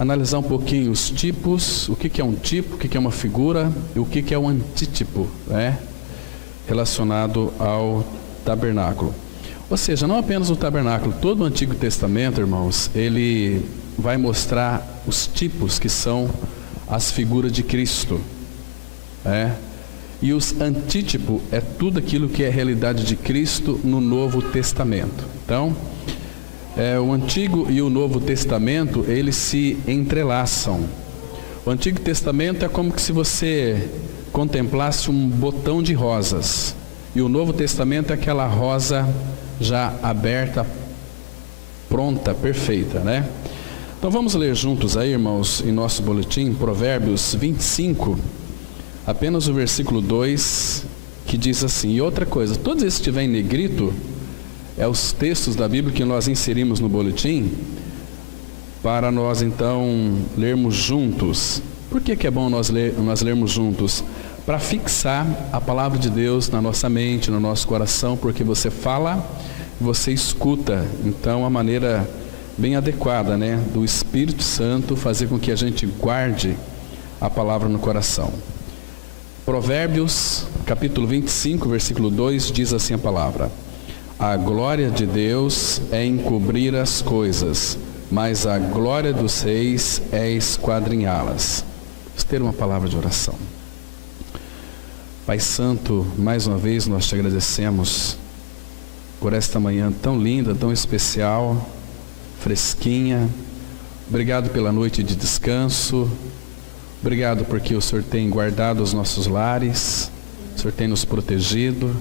analisar um pouquinho os tipos, o que é um tipo, o que é uma figura e o que é um antítipo, né? Relacionado ao tabernáculo. Ou seja, não apenas o tabernáculo, todo o Antigo Testamento, irmãos, ele vai mostrar os tipos que são as figuras de Cristo, né? E os antítipos é tudo aquilo que é a realidade de Cristo no Novo Testamento. Então, o Antigo e o Novo Testamento, eles se entrelaçam. O Antigo Testamento é como que se você contemplasse um botão de rosas. E o Novo Testamento é aquela rosa já aberta, pronta, perfeita, né? Então vamos ler juntos aí, irmãos, em nosso boletim, Provérbios 25, apenas o versículo 2, que diz assim: e outra coisa, todos esses que estiver em negrito, é os textos da Bíblia que nós inserimos no boletim, para nós então lermos juntos. Por que é bom nós lermos juntos? Para fixar a palavra de Deus na nossa mente, no nosso coração, porque você fala, você escuta. Então a maneira bem adequada, né, do Espírito Santo fazer com que a gente guarde a palavra no coração. Provérbios, capítulo 25, versículo 2, diz assim a palavra: a glória de Deus é encobrir as coisas, mas a glória dos reis é esquadrinhá-las. Vamos ter uma palavra de oração. Pai Santo, mais uma vez nós te agradecemos por esta manhã tão linda, tão especial, fresquinha. Obrigado pela noite de descanso. Obrigado porque o Senhor tem guardado os nossos lares, o Senhor tem nos protegido.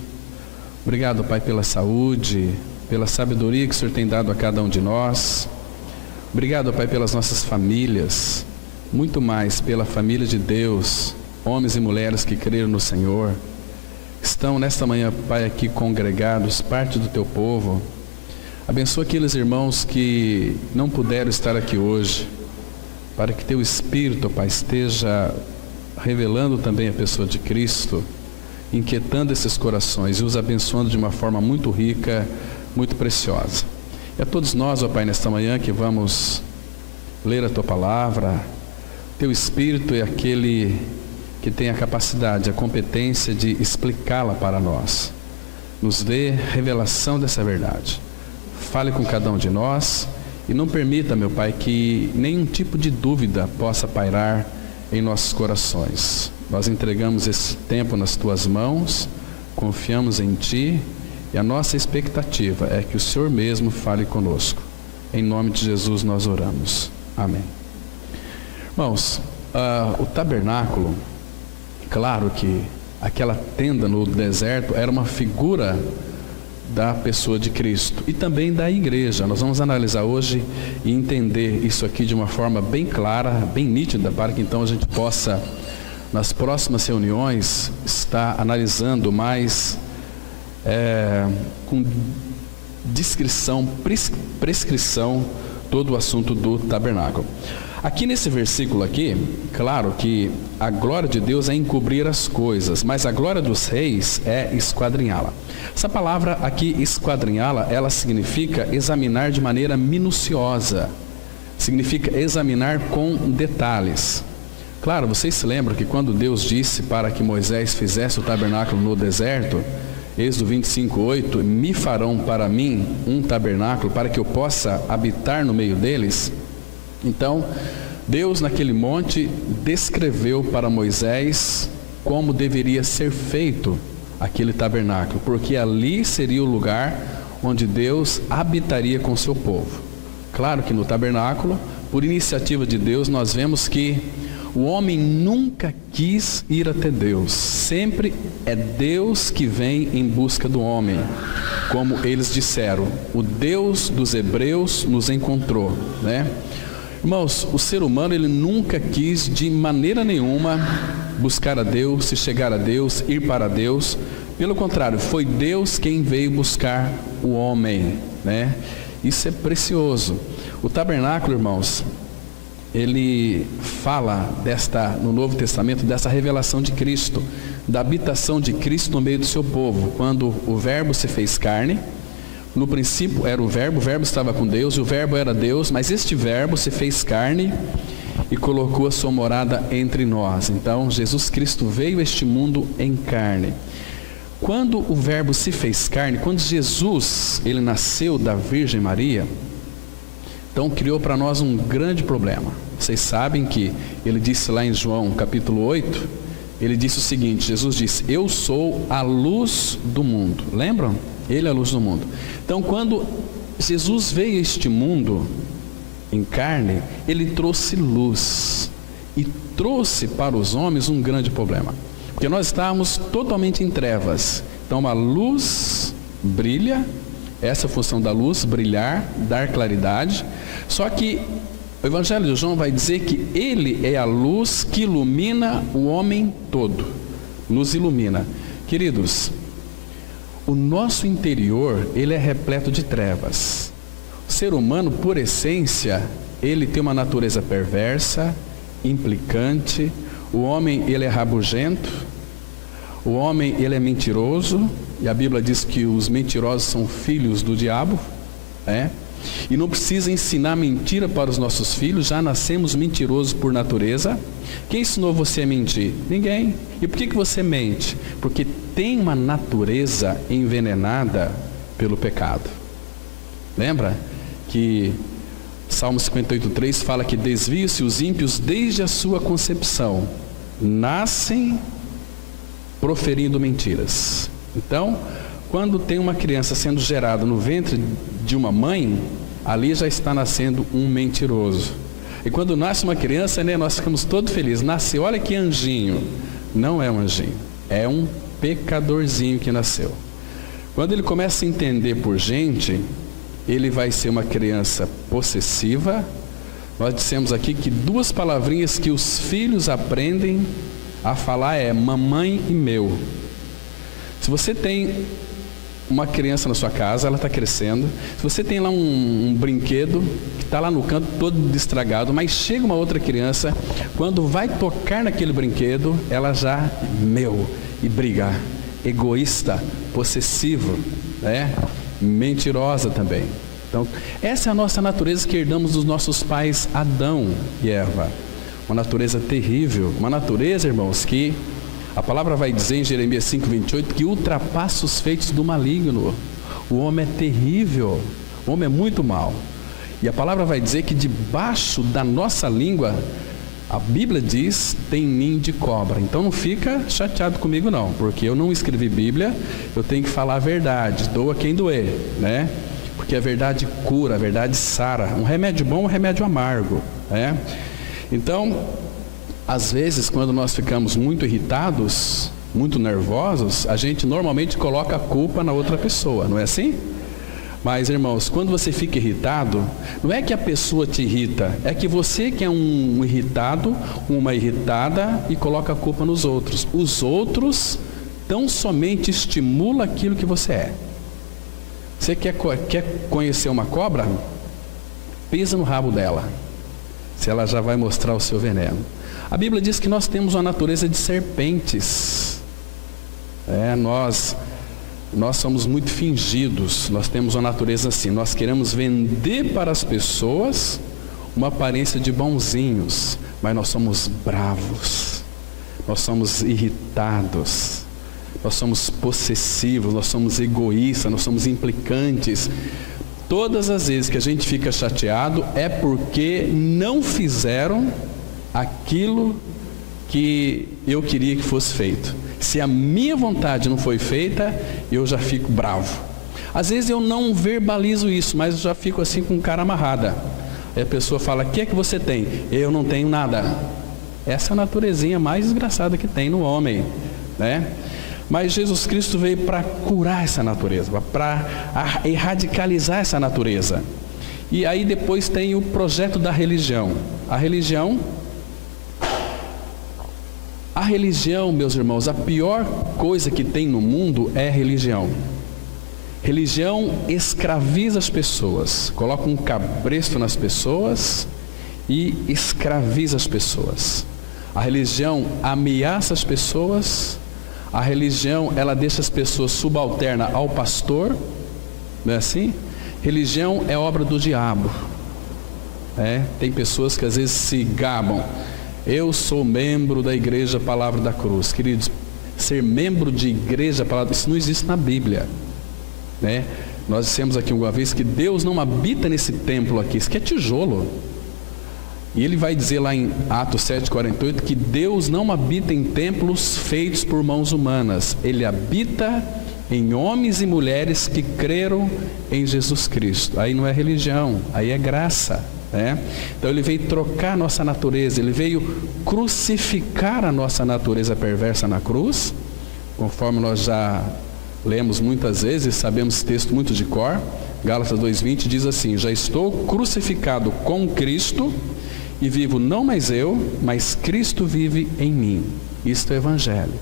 Obrigado, Pai, pela saúde, pela sabedoria que o Senhor tem dado a cada um de nós. Obrigado, Pai, pelas nossas famílias, muito mais pela família de Deus, homens e mulheres que creram no Senhor, estão nesta manhã, Pai, aqui congregados, parte do Teu povo. Abençoa aqueles irmãos que não puderam estar aqui hoje, para que Teu Espírito, Pai, esteja revelando também a pessoa de Cristo, inquietando esses corações e os abençoando de uma forma muito rica, muito preciosa. E a todos nós, ó Pai, nesta manhã que vamos ler a Tua palavra, Teu Espírito é aquele que tem a capacidade, a competência de explicá-la para nós. Nos dê revelação dessa verdade. Fale com cada um de nós e não permita, meu Pai, que nenhum tipo de dúvida possa pairar em nossos corações. Nós entregamos esse tempo nas Tuas mãos, confiamos em Ti e a nossa expectativa é que o Senhor mesmo fale conosco. Em nome de Jesus nós oramos. Amém. Irmãos, o tabernáculo, claro que aquela tenda no deserto era uma figura da pessoa de Cristo e também da igreja. Nós vamos analisar hoje e entender isso aqui de uma forma bem clara, bem nítida, para que então a gente possa, nas próximas reuniões, estar analisando mais com descrição, prescrição, todo o assunto do tabernáculo. Aqui nesse versículo aqui, claro que a glória de Deus é encobrir as coisas, mas a glória dos reis é esquadrinhá-la. Essa palavra aqui, esquadrinhá-la, ela significa examinar de maneira minuciosa, significa examinar com detalhes. Claro, vocês se lembram que quando Deus disse para que Moisés fizesse o tabernáculo no deserto, Êxodo 25:8, me farão para mim um tabernáculo para que eu possa habitar no meio deles. Então, Deus naquele monte descreveu para Moisés como deveria ser feito aquele tabernáculo, porque ali seria o lugar onde Deus habitaria com o seu povo. Claro que no tabernáculo, por iniciativa de Deus, nós vemos que o homem nunca quis ir até Deus, sempre é Deus que vem em busca do homem, como eles disseram, o Deus dos hebreus nos encontrou, né? Irmãos, o ser humano ele nunca quis de maneira nenhuma buscar a Deus, se chegar a Deus, ir para Deus. Pelo contrário, foi Deus quem veio buscar o homem, né? Isso é precioso. O tabernáculo, irmãos, ele fala no Novo Testamento dessa revelação de Cristo, da habitação de Cristo no meio do seu povo, quando o Verbo se fez carne, No princípio era o verbo estava com Deus, e o verbo era Deus, mas este verbo se fez carne e colocou a sua morada entre nós. Então, Jesus Cristo veio a este mundo em carne. Quando o verbo se fez carne, quando Jesus, ele nasceu da Virgem Maria, então criou para nós um grande problema. Vocês sabem que ele disse lá em João capítulo 8, ele disse o seguinte, Jesus disse, eu sou a luz do mundo. Lembram? Ele é a luz do mundo. Então, quando Jesus veio a este mundo em carne, ele trouxe luz e trouxe para os homens um grande problema, porque nós estávamos totalmente em trevas. Então a luz brilha, essa é a função da luz, brilhar, dar claridade. Só que o Evangelho de João vai dizer que ele é a luz que ilumina o homem todo. Nos ilumina. Queridos, o nosso interior, ele é repleto de trevas. O ser humano, por essência, ele tem uma natureza perversa, implicante. O homem, ele é rabugento. O homem, ele é mentiroso. E a Bíblia diz que os mentirosos são filhos do diabo. E não precisa ensinar mentira para os nossos filhos. Já nascemos mentirosos por natureza. Quem ensinou você a mentir? Ninguém. E por que você mente? Porque tem uma natureza envenenada pelo pecado. Lembra que Salmo 58:3 fala que desviam-se os ímpios desde a sua concepção, nascem proferindo mentiras. Então, quando tem uma criança sendo gerada no ventre de uma mãe, ali já está nascendo um mentiroso. E quando nasce uma criança, nós ficamos todos felizes. Nasceu, olha que anjinho. Não é um anjinho, é um pecadorzinho que nasceu. Quando ele começa a entender por gente, ele vai ser uma criança possessiva. Nós dissemos aqui que duas palavrinhas que os filhos aprendem a falar é mamãe e meu. Se você tem uma criança na sua casa, ela está crescendo, se você tem lá um brinquedo que está lá no canto todo estragado, mas chega uma outra criança, quando vai tocar naquele brinquedo, ela já, meu, e briga, egoísta, possessivo, mentirosa também. Então, essa é a nossa natureza que herdamos dos nossos pais Adão e Eva. Uma natureza terrível, uma natureza, irmãos, que a palavra vai dizer em Jeremias 5:28 que ultrapassa os feitos do maligno. O homem é terrível, o homem é muito mau. E a palavra vai dizer que debaixo da nossa língua, a Bíblia diz, tem ninho de cobra. Então não fica chateado comigo não, porque eu não escrevi Bíblia, eu tenho que falar a verdade, doa quem doer, Porque a verdade cura, a verdade sara. Um remédio bom é um remédio amargo, Então, às vezes, quando nós ficamos muito irritados, muito nervosos, a gente normalmente coloca a culpa na outra pessoa, não é assim? Mas, irmãos, quando você fica irritado, não é que a pessoa te irrita, é que você que é um irritado, uma irritada e coloca a culpa nos outros. Os outros tão somente estimulam aquilo que você é. Você quer conhecer uma cobra? Pisa no rabo dela, se ela já vai mostrar o seu veneno. A Bíblia diz que nós temos uma natureza de serpentes. Nós somos muito fingidos, nós temos uma natureza assim, nós queremos vender para as pessoas uma aparência de bonzinhos, mas nós somos bravos, nós somos irritados, nós somos possessivos, nós somos egoístas, nós somos implicantes. Todas as vezes que a gente fica chateado é porque não fizeram aquilo que eu queria que fosse feito. Se a minha vontade não foi feita, eu já fico bravo. Às vezes eu não verbalizo isso, mas eu já fico assim com cara amarrada. Aí a pessoa fala, o que é que você tem? Eu não tenho nada. Essa é a naturezinha mais desgraçada que tem no homem, Mas Jesus Cristo veio para curar essa natureza, para radicalizar essa natureza. E aí depois tem o projeto da religião. A religião, meus irmãos, a pior coisa que tem no mundo é a religião. Religião escraviza as pessoas, coloca um cabresto nas pessoas e escraviza as pessoas. A religião ameaça as pessoas. A religião, ela deixa as pessoas subalternas ao pastor. Não é assim? Religião é obra do diabo. Tem pessoas que às vezes se gabam. Eu sou membro da Igreja Palavra da Cruz. Queridos, ser membro de Igreja Palavra, isso não existe na Bíblia, né? Nós dissemos aqui uma vez que Deus não habita nesse templo aqui, isso aqui é tijolo. E ele vai dizer lá em Atos 7,48 que Deus não habita em templos feitos por mãos humanas. Ele habita em homens e mulheres que creram em Jesus Cristo. Aí não é religião, aí é graça, né? Então ele veio trocar a nossa natureza, ele veio crucificar a nossa natureza perversa na cruz, conforme nós já lemos muitas vezes, sabemos esse texto muito de cor. Gálatas 2,20 diz assim: já estou crucificado com Cristo, e vivo não mais eu, mas Cristo vive em mim. Isto é evangelho.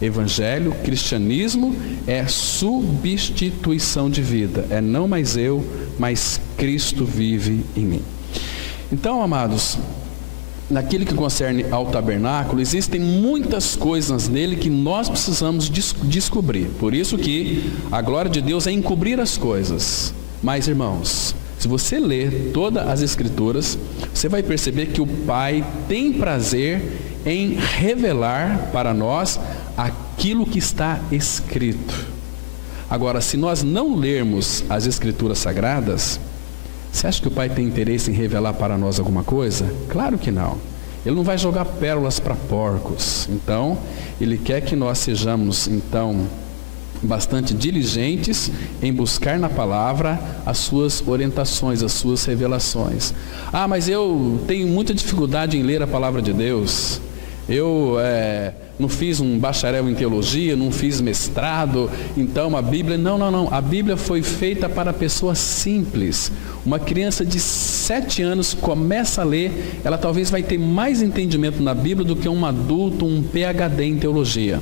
Evangelho, cristianismo é substituição de vida. É não mais eu, mas Cristo vive em mim. Então, amados, naquilo que concerne ao tabernáculo, existem muitas coisas nele que nós precisamos descobrir. Por isso que a glória de Deus é encobrir as coisas. Mas, irmãos, se você ler todas as Escrituras, você vai perceber que o Pai tem prazer em revelar para nós aquilo que está escrito. Agora, se nós não lermos as Escrituras Sagradas, você acha que o Pai tem interesse em revelar para nós alguma coisa? Claro que não. Ele não vai jogar pérolas para porcos. Então, Ele quer que nós sejamos, bastante diligentes em buscar na palavra as suas orientações, as suas revelações. Ah, mas eu tenho muita dificuldade em ler a palavra de Deus. Eu não fiz um bacharel em teologia, não fiz mestrado, então a Bíblia... Não. A Bíblia foi feita para pessoas simples. Uma criança de 7 anos começa a ler, ela talvez vai ter mais entendimento na Bíblia do que um adulto, um PhD em teologia.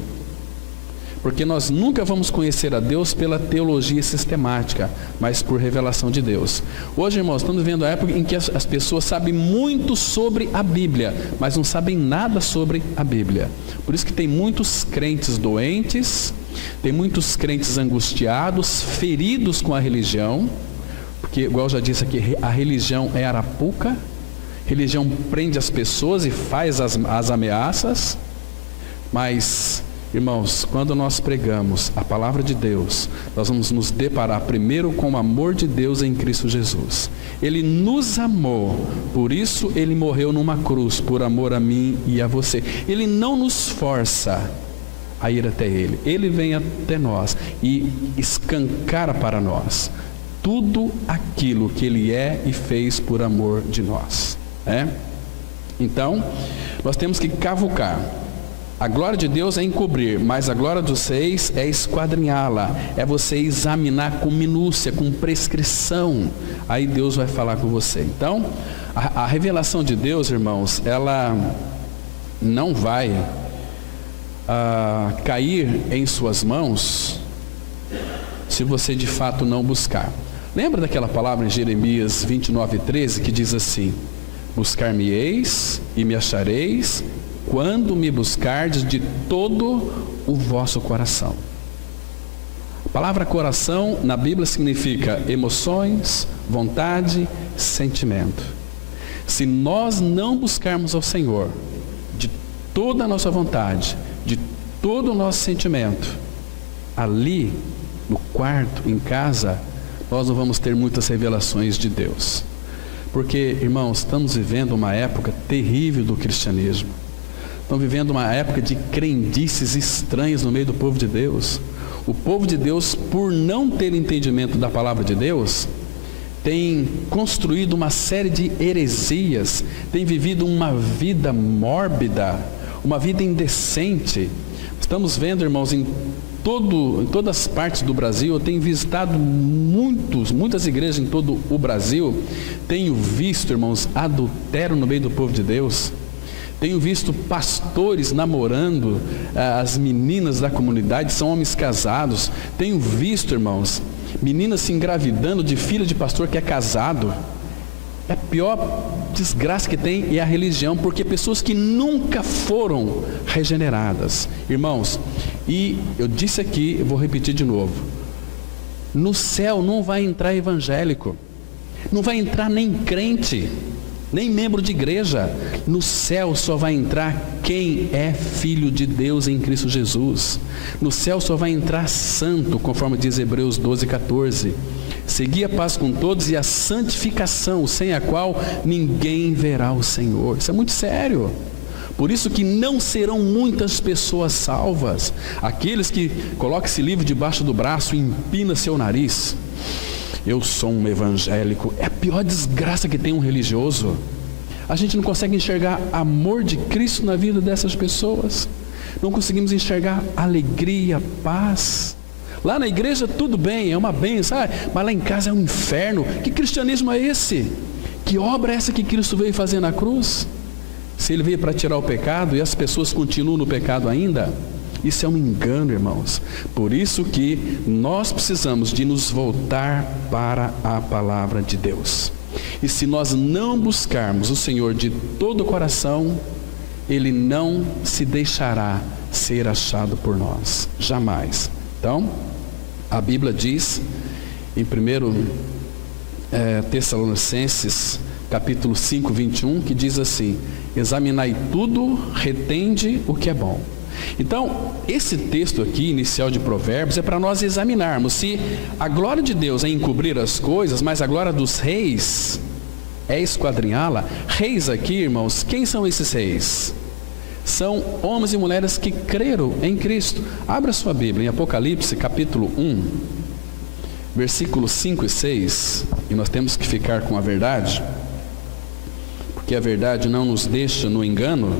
Porque nós nunca vamos conhecer a Deus pela teologia sistemática, mas por revelação de Deus. Hoje, irmãos, estamos vivendo a época em que as pessoas sabem muito sobre a Bíblia, mas não sabem nada sobre a Bíblia. Por isso que tem muitos crentes doentes, tem muitos crentes angustiados, feridos com a religião, porque, igual eu já disse aqui, a religião é arapuca, religião prende as pessoas e faz as ameaças, mas... irmãos, quando nós pregamos a palavra de Deus, nós vamos nos deparar primeiro com o amor de Deus em Cristo Jesus. Ele nos amou, por isso Ele morreu numa cruz, por amor a mim e a você. Ele não nos força a ir até Ele. Ele vem até nós e escancara para nós tudo aquilo que Ele é e fez por amor de nós. Então, nós temos que cavucar. A glória de Deus é encobrir, mas a glória dos reis é esquadrinhá-la, é você examinar com minúcia, com prescrição. Aí Deus vai falar com você. Então, a revelação de Deus, irmãos, ela não vai cair em suas mãos se você de fato não buscar. Lembra daquela palavra em Jeremias 29:13 que diz assim: buscar-me-eis e me achareis, quando me buscardes de todo o vosso coração. A palavra coração na Bíblia significa emoções, vontade, sentimento. Se nós não buscarmos ao Senhor de toda a nossa vontade, de todo o nosso sentimento, ali no quarto, em casa, nós não vamos ter muitas revelações de Deus. Porque, irmãos, estamos vivendo uma época terrível do cristianismo. Estamos vivendo uma época de crendices estranhas no meio do povo de Deus. O povo de Deus, por não ter entendimento da palavra de Deus, tem construído uma série de heresias, tem vivido uma vida mórbida, uma vida indecente. Estamos vendo, irmãos, em todas as partes do Brasil. Eu tenho visitado muitas igrejas em todo o Brasil. Tenho visto, irmãos, adultério no meio do povo de Deus. Tenho visto pastores namorando as meninas da comunidade, são homens casados. Tenho visto, irmãos, meninas se engravidando de filho de pastor que é casado. A pior desgraça que tem é a religião, porque pessoas que nunca foram regeneradas. Irmãos, e eu disse aqui, eu vou repetir de novo: No céu não vai entrar evangélico, não vai entrar nem crente, nem membro de igreja. No céu só vai entrar quem é filho de Deus em Cristo Jesus. No céu só vai entrar santo, conforme diz Hebreus 12:14. Segui a paz com todos e a santificação, sem a qual ninguém verá o Senhor. Isso é muito sério. Por isso que não serão muitas pessoas salvas. Aqueles que colocam esse livro debaixo do braço e empina seu nariz. Eu sou um evangélico. É a pior desgraça que tem um religioso. A gente não consegue enxergar amor de Cristo na vida dessas pessoas. Não conseguimos enxergar alegria, paz. Lá na igreja tudo bem, é uma bênção, mas lá em casa é um inferno. Que cristianismo é esse? Que obra é essa que Cristo veio fazer na cruz? Se Ele veio para tirar o pecado e as pessoas continuam no pecado ainda, isso é um engano, irmãos. Por isso que nós precisamos de nos voltar para a palavra de Deus. E se nós não buscarmos o Senhor de todo o coração, Ele não se deixará ser achado por nós, jamais. Então, a Bíblia diz em 1 Tessalonicenses capítulo 5, 21, que diz assim: examinai tudo, retende o que é bom. Então, esse texto aqui, inicial de Provérbios, é para nós examinarmos se a glória de Deus é encobrir as coisas, mas a glória dos reis é esquadrinhá-la. Reis aqui, irmãos, quem são esses reis? São homens e mulheres que creram em Cristo. Abra sua Bíblia em Apocalipse capítulo 1, versículos 5 e 6, e nós temos que ficar com a verdade, porque a verdade não nos deixa no engano.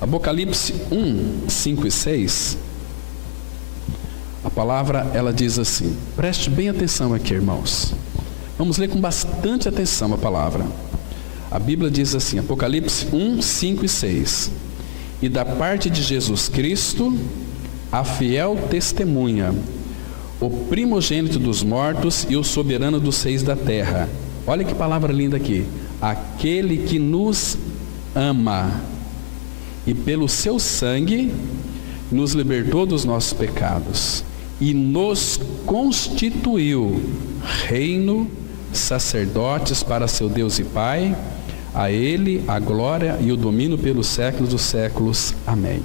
Apocalipse 1, 5 e 6, a palavra ela diz assim, preste bem atenção aqui, irmãos, vamos ler com bastante atenção a palavra. A Bíblia diz assim, Apocalipse 1, 5 e 6, e da parte de Jesus Cristo, a fiel testemunha, o primogênito dos mortos e o soberano dos reis da terra. Olha que palavra linda aqui. Aquele que nos ama e pelo seu sangue nos libertou dos nossos pecados e nos constituiu reino, sacerdotes para seu Deus e Pai. A Ele a glória e o domínio pelos séculos dos séculos. Amém.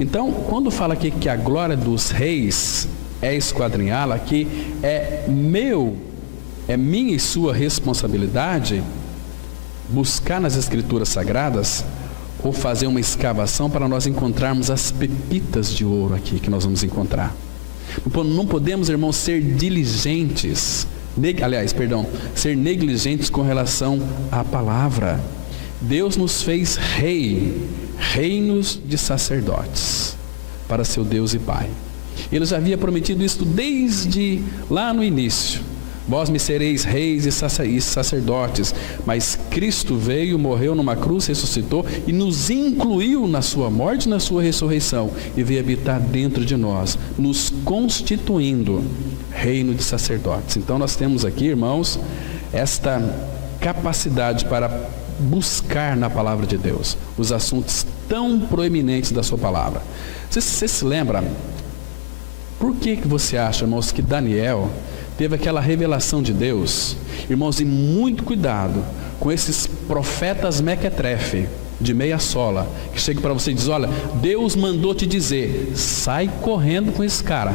Então, quando fala aqui que a glória dos reis é esquadrinhá-la, aqui é minha e sua responsabilidade buscar nas Escrituras Sagradas ou fazer uma escavação para nós encontrarmos as pepitas de ouro aqui que nós vamos encontrar. Não podemos, irmãos, ser diligentes, ser negligentes com relação à palavra. Deus nos fez reinos de sacerdotes para seu Deus e Pai. Ele já havia prometido isso desde lá no início. Vós me sereis reis e sacerdotes. Mas Cristo veio, morreu numa cruz, ressuscitou e nos incluiu na sua morte e na sua ressurreição. E veio habitar dentro de nós, nos constituindo reino de sacerdotes. Então nós temos aqui, irmãos, esta capacidade para buscar na palavra de Deus os assuntos tão proeminentes da sua palavra. Você se lembra? Por que você acha, irmãos, que Daniel teve aquela revelação de Deus? Irmãos, e muito cuidado com esses profetas mequetrefe, de meia sola, que chegam para você e dizem, olha, Deus mandou te dizer, sai correndo com esse cara.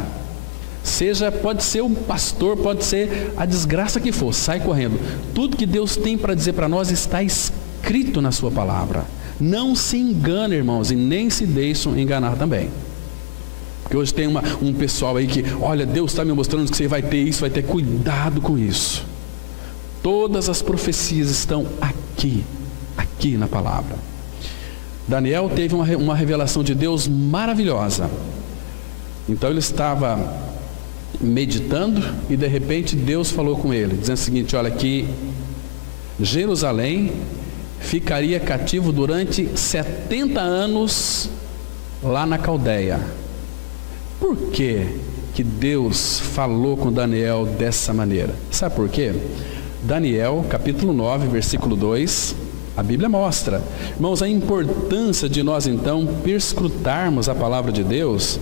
Pode ser um pastor, pode ser a desgraça que for, sai correndo. Tudo que Deus tem para dizer para nós está escrito na sua palavra. Não se engane, irmãos, e nem se deixam enganar também. Porque hoje tem um pessoal aí que, olha, Deus está me mostrando que você vai ter isso, vai ter cuidado com isso. Todas as profecias estão aqui na palavra. Daniel teve uma revelação de Deus maravilhosa. Então ele estava meditando e de repente Deus falou com ele, dizendo o seguinte, olha, que Jerusalém ficaria cativo durante 70 anos lá na Caldeia. Por que Deus falou com Daniel dessa maneira? Sabe por quê? Daniel, capítulo 9, versículo 2, a Bíblia mostra, irmãos, a importância de nós então perscrutarmos a palavra de Deus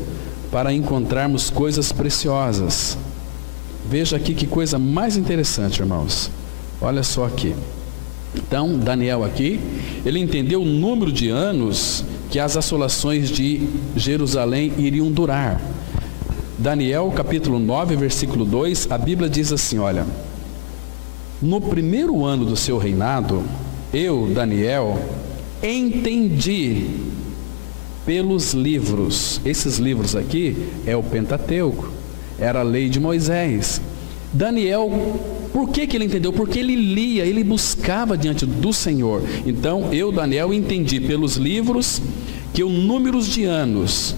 para encontrarmos coisas preciosas. Veja aqui que coisa mais interessante, irmãos. Olha só aqui. Então, Daniel aqui, ele entendeu o número de anos que as assolações de Jerusalém iriam durar. Daniel, capítulo 9, versículo 2, a Bíblia diz assim, olha: no primeiro ano do seu reinado, eu, Daniel, entendi pelos livros. Esses livros aqui é o Pentateuco, era a lei de Moisés. Daniel, por que ele entendeu? Porque ele lia, ele buscava diante do Senhor. Então eu, Daniel, entendi pelos livros que o número de anos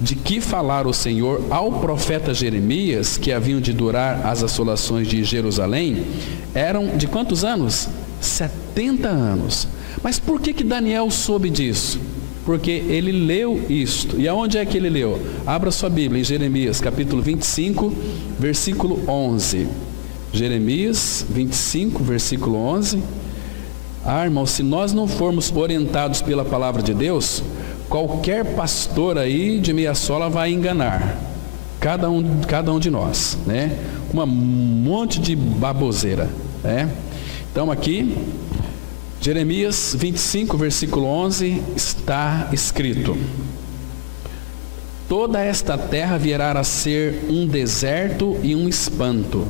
de que falara o Senhor ao profeta Jeremias, que haviam de durar as assolações de Jerusalém, eram de quantos anos? 70 anos. Mas por que Daniel soube disso? Porque ele leu isto. E aonde é que ele leu? Abra sua Bíblia em Jeremias, capítulo 25, versículo 11. Jeremias 25, versículo 11. Irmão, se nós não formos orientados pela palavra de Deus, qualquer pastor aí de meia sola vai enganar cada um de nós, né? Um monte de baboseira, né? Então aqui, Jeremias 25, versículo 11, está escrito: toda esta terra virá a ser um deserto e um espanto.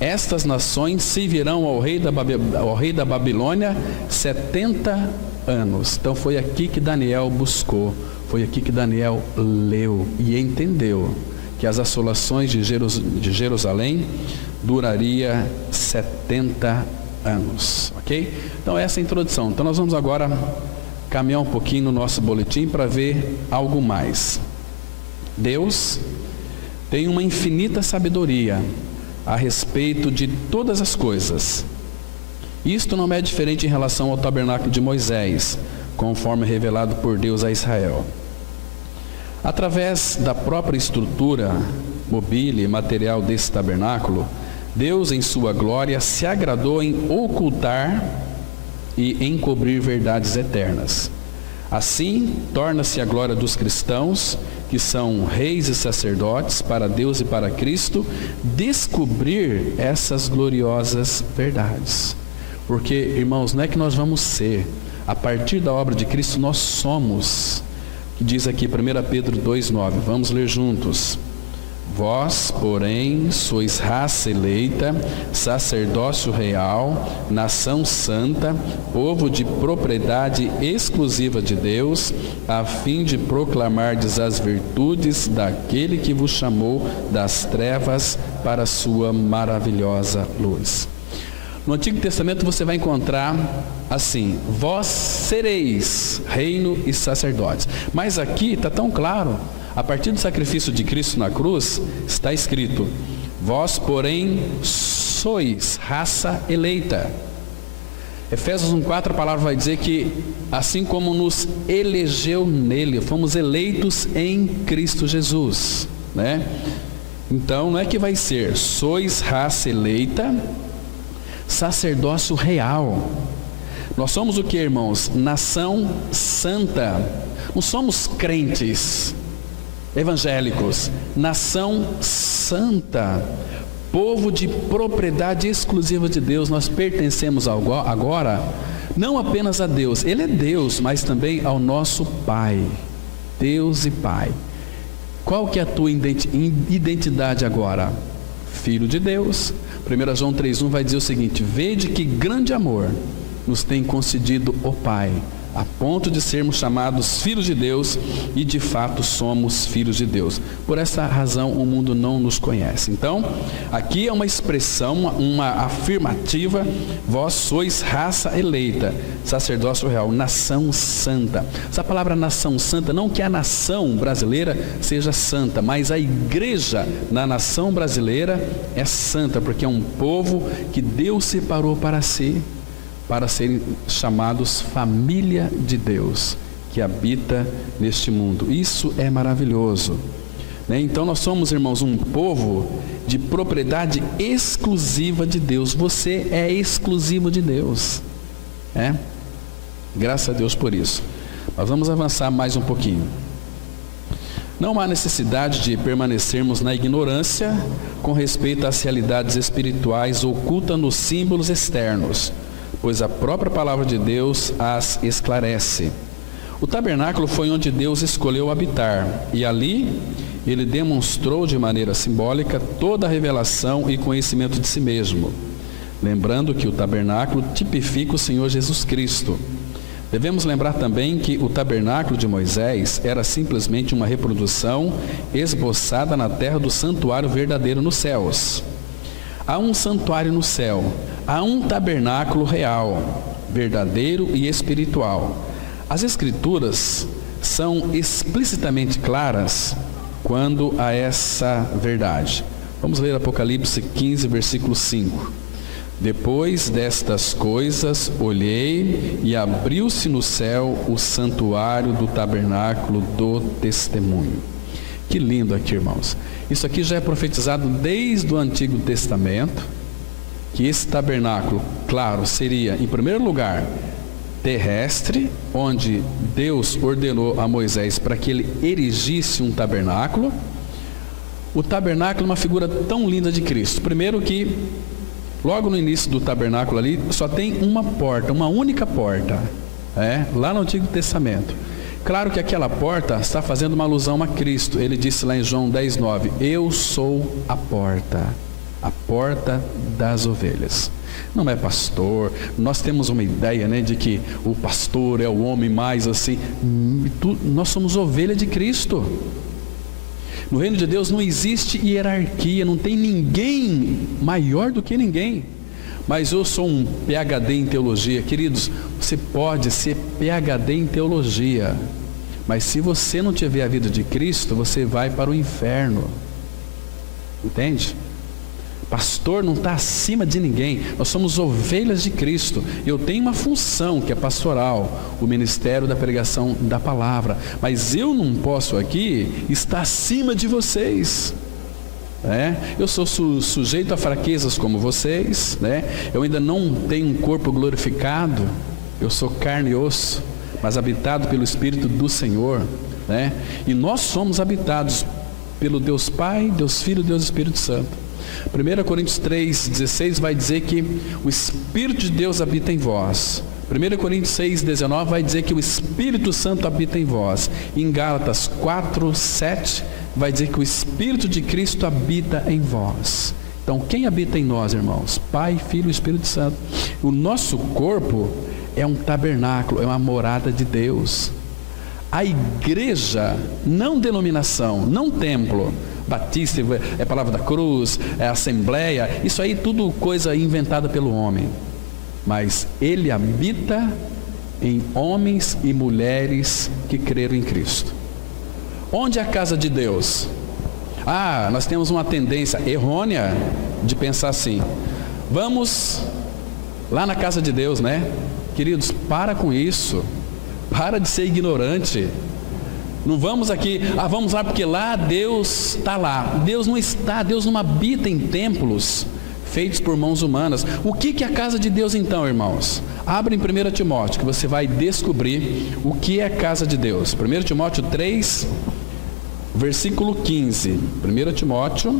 Estas nações servirão ao rei da Babilônia 70 anos. Então foi aqui que Daniel buscou, foi aqui que Daniel leu e entendeu que as assolações de Jerusalém duraria 70 anos, ok? Então essa é a introdução. Então nós vamos agora caminhar um pouquinho no nosso boletim para ver algo mais. Deus tem uma infinita sabedoria a respeito de todas as coisas. Isto não é diferente em relação ao tabernáculo de Moisés, conforme revelado por Deus a Israel. Através da própria estrutura, mobília e material desse tabernáculo, Deus, em sua glória, se agradou em ocultar e encobrir verdades eternas. Assim, torna-se a glória dos cristãos, que são reis e sacerdotes para Deus e para Cristo, descobrir essas gloriosas verdades. Porque, irmãos, não é que nós vamos ser, a partir da obra de Cristo nós somos. Que diz aqui 1 Pedro 2,9, vamos ler juntos. Vós, porém, sois raça eleita, sacerdócio real, nação santa, povo de propriedade exclusiva de Deus, a fim de proclamardes as virtudes daquele que vos chamou das trevas para a sua maravilhosa luz. No Antigo Testamento você vai encontrar assim: vós sereis reino e sacerdotes. Mas aqui está tão claro. A partir do sacrifício de Cristo na cruz, está escrito: vós, porém, sois raça eleita. Efésios 1,4, a palavra vai dizer que, assim como nos elegeu nele, fomos eleitos em Cristo Jesus, né? Então, não é que vai ser: sois raça eleita, sacerdócio real. Nós somos o que, irmãos? Nação santa. Não somos crentes evangélicos, nação santa, povo de propriedade exclusiva de Deus. Nós pertencemos agora não apenas a Deus, Ele é Deus, mas também ao nosso Pai, Deus e Pai. Qual que é a tua identidade agora? Filho de Deus. 1 João 3,1 vai dizer o seguinte: vede que grande amor nos tem concedido o Pai, a ponto de sermos chamados filhos de Deus, e de fato somos filhos de Deus. Por essa razão o mundo não nos conhece. Então, aqui é uma expressão, uma afirmativa: vós sois raça eleita, sacerdócio real, nação santa. Essa palavra nação santa, não que a nação brasileira seja santa, mas a igreja na nação brasileira é santa, porque é um povo que Deus separou para si, para serem chamados família de Deus, que habita neste mundo. Isso é maravilhoso, né? Então nós somos, irmãos, um povo de propriedade exclusiva de Deus. Você é exclusivo de Deus, né? Graças a Deus por isso. Nós vamos avançar mais um pouquinho. Não há necessidade de permanecermos na ignorância com respeito às realidades espirituais ocultas nos símbolos externos, pois a própria palavra de Deus as esclarece. O tabernáculo foi onde Deus escolheu habitar, e ali ele demonstrou de maneira simbólica toda a revelação e conhecimento de si mesmo. Lembrando que o tabernáculo tipifica o Senhor Jesus Cristo. Devemos lembrar também que o tabernáculo de Moisés era simplesmente uma reprodução esboçada na terra do santuário verdadeiro nos céus. Há um santuário no céu, há um tabernáculo real, verdadeiro e espiritual. As Escrituras são explicitamente claras quando a essa verdade. Vamos ler Apocalipse 15, versículo 5. Depois destas coisas, olhei e abriu-se no céu o santuário do tabernáculo do testemunho. Que lindo aqui, irmãos. Isso aqui já é profetizado desde o Antigo Testamento, que esse tabernáculo, claro, seria, em primeiro lugar, terrestre, onde Deus ordenou a Moisés para que ele erigisse um tabernáculo. O tabernáculo é uma figura tão linda de Cristo. Primeiro que, logo no início do tabernáculo ali, só tem uma porta, uma única porta, lá no Antigo Testamento. Claro que aquela porta está fazendo uma alusão a Cristo. Ele disse lá em João 10:9, eu sou a porta das ovelhas. Não é pastor. Nós temos uma ideia, de que o pastor é o homem mais assim. Nós somos ovelha de Cristo. No reino de Deus não existe hierarquia, não tem ninguém maior do que ninguém. Mas eu sou um PhD em teologia. Queridos, você pode ser PhD em teologia, mas se você não tiver a vida de Cristo, você vai para o inferno. Entende? Pastor não está acima de ninguém. Nós somos ovelhas de Cristo. Eu tenho uma função que é pastoral, o ministério da pregação da palavra, mas eu não posso aqui estar acima de vocês. Eu sou sujeito a fraquezas como vocês, Eu ainda não tenho um corpo glorificado. Eu sou carne e osso, mas habitado pelo Espírito do Senhor, E nós somos habitados pelo Deus Pai, Deus Filho e Deus Espírito Santo. 1 Coríntios 3,16 vai dizer que o Espírito de Deus habita em vós. 1 Coríntios 6,19 vai dizer que o Espírito Santo habita em vós. Em Gálatas 4,7 vai dizer que o Espírito de Cristo habita em vós. Então, quem habita em nós, irmãos? Pai, Filho e Espírito Santo. O nosso corpo é um tabernáculo, é uma morada de Deus. A igreja, não denominação, não templo, batista, é palavra da cruz, é assembleia, isso aí tudo coisa inventada pelo homem. Mas ele habita em homens e mulheres que creram em Cristo. Onde é a casa de Deus? Nós temos uma tendência errônea de pensar assim: vamos lá na casa de Deus, Queridos, para com isso. Para de ser ignorante. Não vamos aqui, vamos lá porque lá Deus está lá. Deus não está, Deus não habita em templos feitos por mãos humanas. O que é a casa de Deus então, irmãos? Abre em 1 Timóteo que você vai descobrir o que é a casa de Deus. 1 Timóteo 3, versículo 15. 1 Timóteo,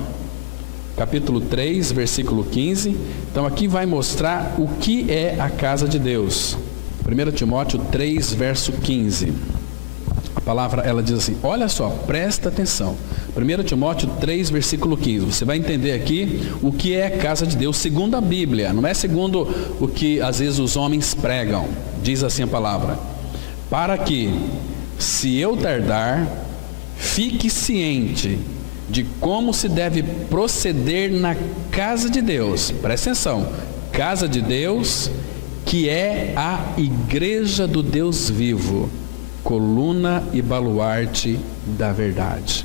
capítulo 3, versículo 15. Então aqui vai mostrar o que é a casa de Deus. 1 Timóteo 3, verso 15. A palavra, ela diz assim, olha só, presta atenção. 1 Timóteo 3, versículo 15. Você vai entender aqui o que é a casa de Deus segundo a Bíblia. Não é segundo o que às vezes os homens pregam. Diz assim a palavra: para que, se eu tardar, fique ciente de como se deve proceder na casa de Deus. Presta atenção. Casa de Deus, que é a igreja do Deus vivo, coluna e baluarte da verdade.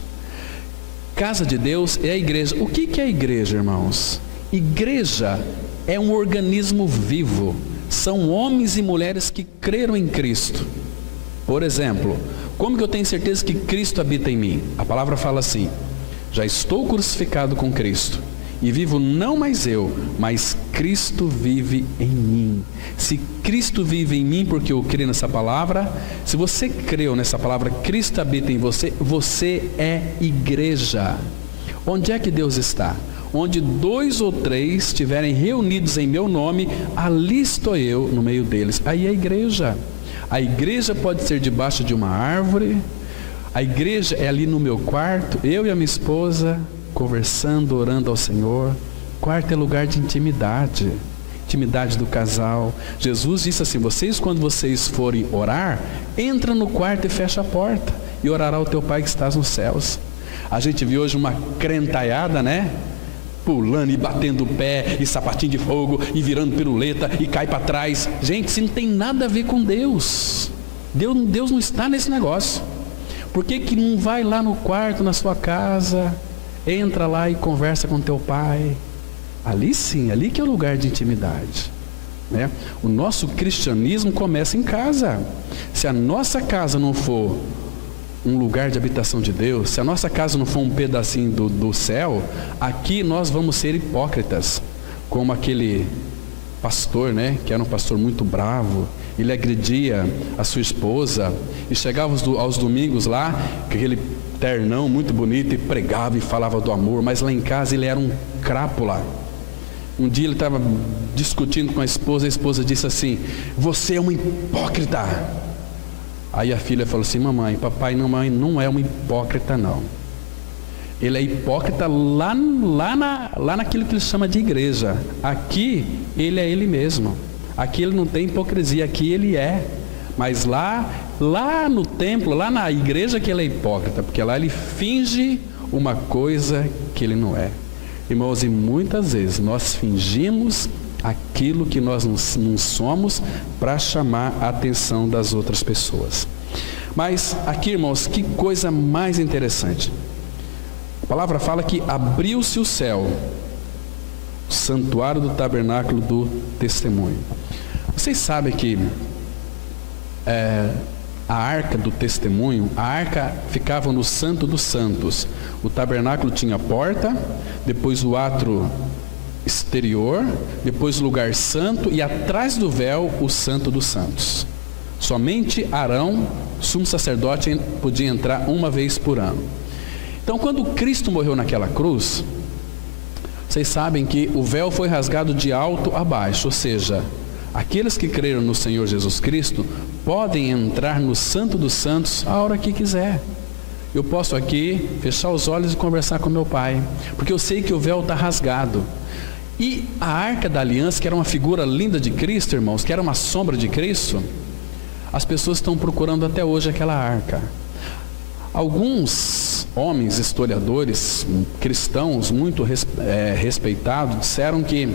Casa de Deus é a igreja. O que é a igreja, irmãos? Igreja é um organismo vivo. São homens e mulheres que creram em Cristo. Por exemplo, como que eu tenho certeza que Cristo habita em mim? A palavra fala assim: já estou crucificado com Cristo, e vivo não mais eu, mas Cristo vive em mim. Se Cristo vive em mim porque eu creio nessa palavra, se você creu nessa palavra, Cristo habita em você, você é igreja. Onde é que Deus está? Onde 2 ou 3 estiverem reunidos em meu nome, ali estou eu no meio deles. Aí é a igreja. A igreja pode ser debaixo de uma árvore, a igreja é ali no meu quarto, eu e a minha esposa conversando, orando ao Senhor. Quarto é lugar de intimidade, intimidade do casal. Jesus disse assim: quando vocês forem orar, entra no quarto e fecha a porta, e orará o teu Pai que estás nos céus. A gente viu hoje uma crentaiada, né? Pulando e batendo o pé, e sapatinho de fogo, e virando piruleta, e cai para trás. Gente, isso não tem nada a ver com Deus. Deus não está nesse negócio. Por que não vai lá no quarto, na sua casa, entra lá e conversa com teu pai? Ali sim, ali que é o lugar de intimidade, né? O nosso cristianismo começa em casa. Se a nossa casa não for um lugar de habitação de Deus, se a nossa casa não for um pedacinho do céu, aqui nós vamos ser hipócritas, como aquele pastor, né, que era um pastor muito bravo. Ele agredia a sua esposa e chegava aos domingos lá, com aquele ternão muito bonito, e pregava e falava do amor, mas lá em casa ele era um crápula. Um dia ele estava discutindo com a esposa disse assim: você é uma hipócrita. Aí a filha falou assim: mamãe, papai não é um hipócrita não. Ele é hipócrita lá naquilo que ele chama de igreja. Aqui ele é ele mesmo. Aqui ele não tem hipocrisia, aqui ele é. Mas lá no templo, lá na igreja, que ele é hipócrita, porque lá ele finge uma coisa que ele não é. Irmãos, e muitas vezes nós fingimos aquilo que nós não somos para chamar a atenção das outras pessoas. Mas aqui, irmãos, que coisa mais interessante. A palavra fala que abriu-se o céu, o santuário do tabernáculo do testemunho. Vocês sabem que a arca do testemunho, a arca ficava no Santo dos Santos. O tabernáculo tinha porta, depois o átrio exterior, depois o lugar santo, e atrás do véu o Santo dos Santos. Somente Arão, sumo sacerdote, podia entrar uma vez por ano. Então, quando Cristo morreu naquela cruz, vocês sabem que o véu foi rasgado de alto a baixo, ou seja, aqueles que creram no Senhor Jesus Cristo podem entrar no Santo dos Santos a hora que quiser. Eu posso aqui fechar os olhos e conversar com meu Pai, porque eu sei que o véu está rasgado. E a Arca da Aliança, que era uma figura linda de Cristo, irmãos, que era uma sombra de Cristo, as pessoas estão procurando até hoje aquela arca. Alguns homens historiadores cristãos muito respeitados disseram que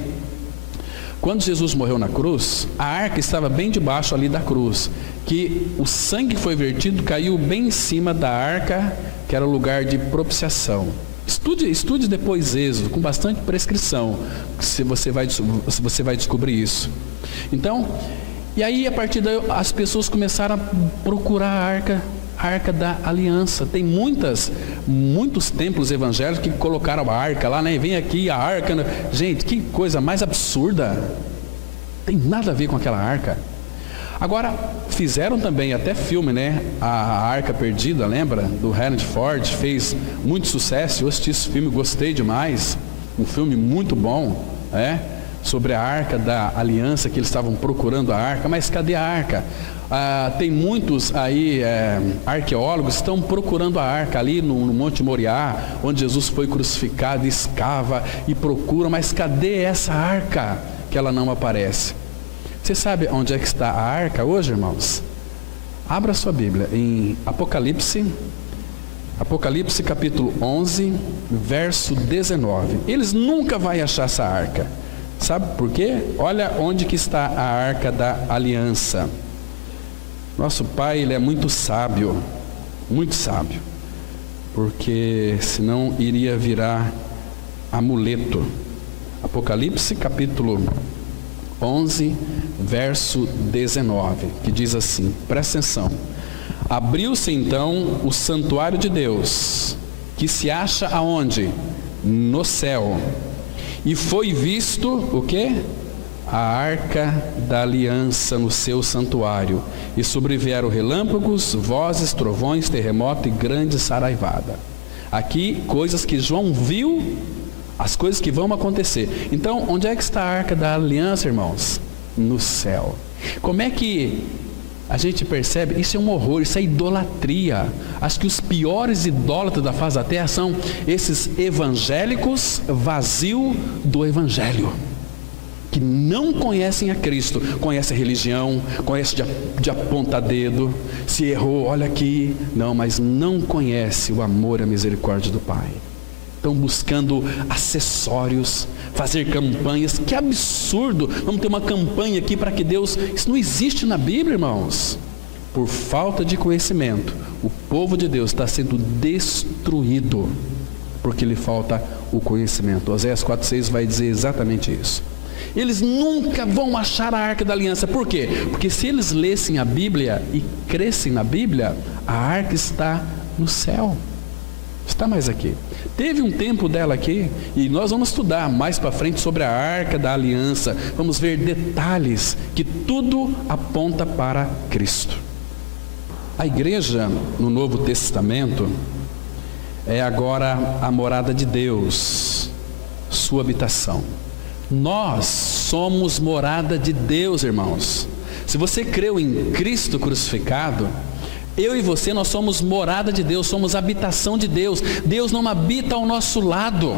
quando Jesus morreu na cruz, a arca estava bem debaixo ali da cruz, que o sangue que foi vertido caiu bem em cima da arca, que era o lugar de propiciação. Estude depois Êxodo, com bastante prescrição, se você vai descobrir isso. Então, e aí a partir daí as pessoas começaram a procurar a arca da aliança. Tem muitos templos evangélicos que colocaram a arca lá, né? Vem aqui a arca, né? Gente, que coisa mais absurda. Tem nada a ver com aquela arca. Agora, fizeram também até filme, né? A Arca Perdida, lembra? Do Harrison Ford, fez muito sucesso. Eu assisti esse filme, gostei demais. Um filme muito bom, sobre a Arca da Aliança, que eles estavam procurando a arca. Mas cadê a arca? Tem muitos aí arqueólogos que estão procurando a arca ali no Monte Moriá, onde Jesus foi crucificado, escava e procura, mas cadê essa arca? Que ela não aparece. Você sabe onde é que está a arca hoje, irmãos? Abra sua Bíblia em Apocalipse capítulo 11, verso 19. Eles nunca vão achar essa arca. Sabe por quê? Olha onde que está a arca da aliança. Nosso Pai, Ele é muito sábio, porque senão iria virar amuleto. Apocalipse capítulo 11, verso 19, que diz assim, presta atenção: abriu-se então o santuário de Deus, que se acha aonde? No céu, E foi visto o quê? A arca da aliança no seu santuário, e sobrevieram relâmpagos, vozes, trovões, terremoto e grande saraivada. Aqui, coisas que João viu, as coisas que vão acontecer. Então, onde é que está a arca da aliança, irmãos? No céu. Como é que a gente percebe? Isso é um horror, isso é idolatria. Acho que os piores idólatras da face da terra são esses evangélicos vazios do evangelho, que não conhecem a Cristo, conhecem a religião, conhecem de apontar dedo, se errou, olha aqui, não, mas não conhece o amor e a misericórdia do Pai. Estão buscando acessórios, fazer campanhas. Que absurdo! Vamos ter uma campanha aqui para que Deus... Isso não existe na Bíblia, irmãos. Por falta de conhecimento, o povo de Deus está sendo destruído, porque lhe falta o conhecimento. Oséias 4,6 vai dizer exatamente isso. Eles nunca vão achar a arca da aliança. Por quê? Porque se eles lessem a Bíblia e crescem na Bíblia, a arca está no céu. Está mais aqui. Teve um tempo dela aqui, e nós vamos estudar mais para frente sobre a arca da aliança. Vamos ver detalhes que tudo aponta para Cristo. A igreja no Novo Testamento é agora a morada de Deus, sua habitação. Nós somos morada de Deus, irmãos. Se você creu em Cristo crucificado, eu e você, nós somos morada de Deus, somos habitação de Deus. Deus não habita ao nosso lado,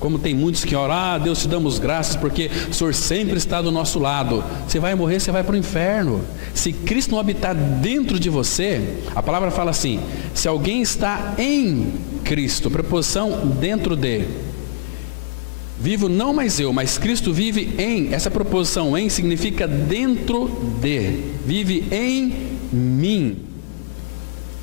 como tem muitos que oram, Deus te damos graças porque o Senhor sempre está do nosso lado. Você vai morrer, você vai para o inferno. Se Cristo não habitar dentro de você, a palavra fala assim, se alguém está em Cristo, preposição dentro de, vivo não mais eu, mas Cristo vive em, essa preposição em significa dentro de, vive em mim.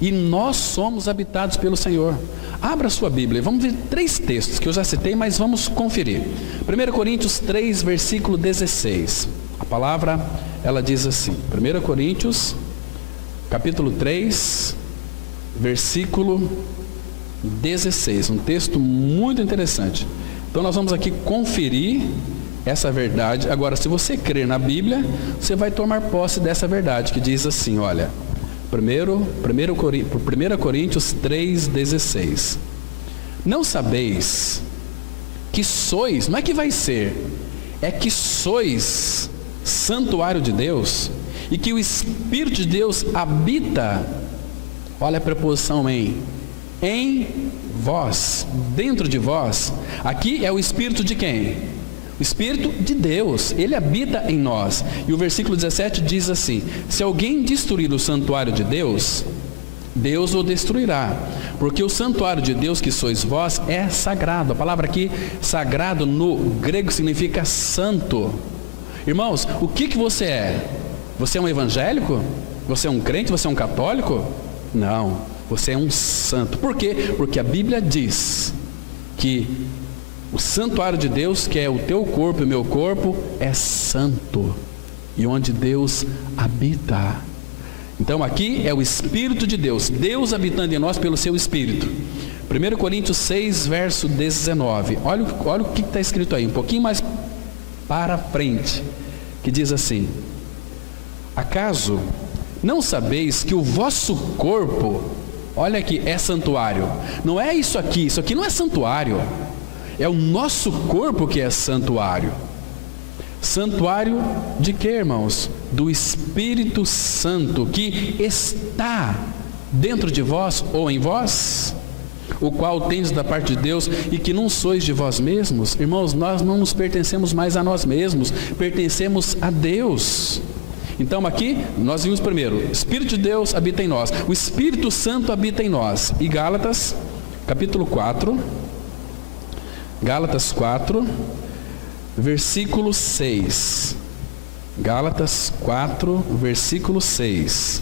E nós somos habitados pelo Senhor. Abra sua Bíblia, vamos ver 3 textos que eu já citei, mas vamos conferir. 1 Coríntios 3, versículo 16. A palavra, ela diz assim, 1 Coríntios, capítulo 3, versículo 16. Um texto muito interessante. Então nós vamos aqui conferir essa verdade. Agora, se você crer na Bíblia, você vai tomar posse dessa verdade, que diz assim, olha... 1 Coríntios 3,16. Não sabeis que sois, não é que vai ser, é que sois santuário de Deus, e que o Espírito de Deus habita, olha a preposição em vós, dentro de vós. Aqui é o Espírito de quem? O Espírito de Deus, Ele habita em nós. E o versículo 17 diz assim, se alguém destruir o santuário de Deus, Deus o destruirá, porque o santuário de Deus que sois vós é sagrado. A palavra aqui, sagrado, no grego significa santo. Irmãos, o que você é? Você é um evangélico? Você é um crente? Você é um católico? Não, você é um santo. Por quê? Porque a Bíblia diz que o santuário de Deus, que é o teu corpo e o meu corpo, é santo, e onde Deus habita. Então aqui é o Espírito de Deus, Deus habitando em nós pelo seu Espírito. 1 Coríntios 6, verso 19. Olha o que está escrito aí, um pouquinho mais para frente, que diz assim, acaso não sabeis que o vosso corpo, olha aqui, é santuário? Não é isso aqui não é santuário. É o nosso corpo que é santuário. Santuário de quê, irmãos? Do Espírito Santo, que está dentro de vós ou em vós, o qual tendes da parte de Deus, e que não sois de vós mesmos. Irmãos, nós não nos pertencemos mais a nós mesmos, pertencemos a Deus. Então aqui nós vimos primeiro, o Espírito de Deus habita em nós, o Espírito Santo habita em nós. E Gálatas, capítulo 4, Gálatas 4, versículo 6. Gálatas 4, versículo 6.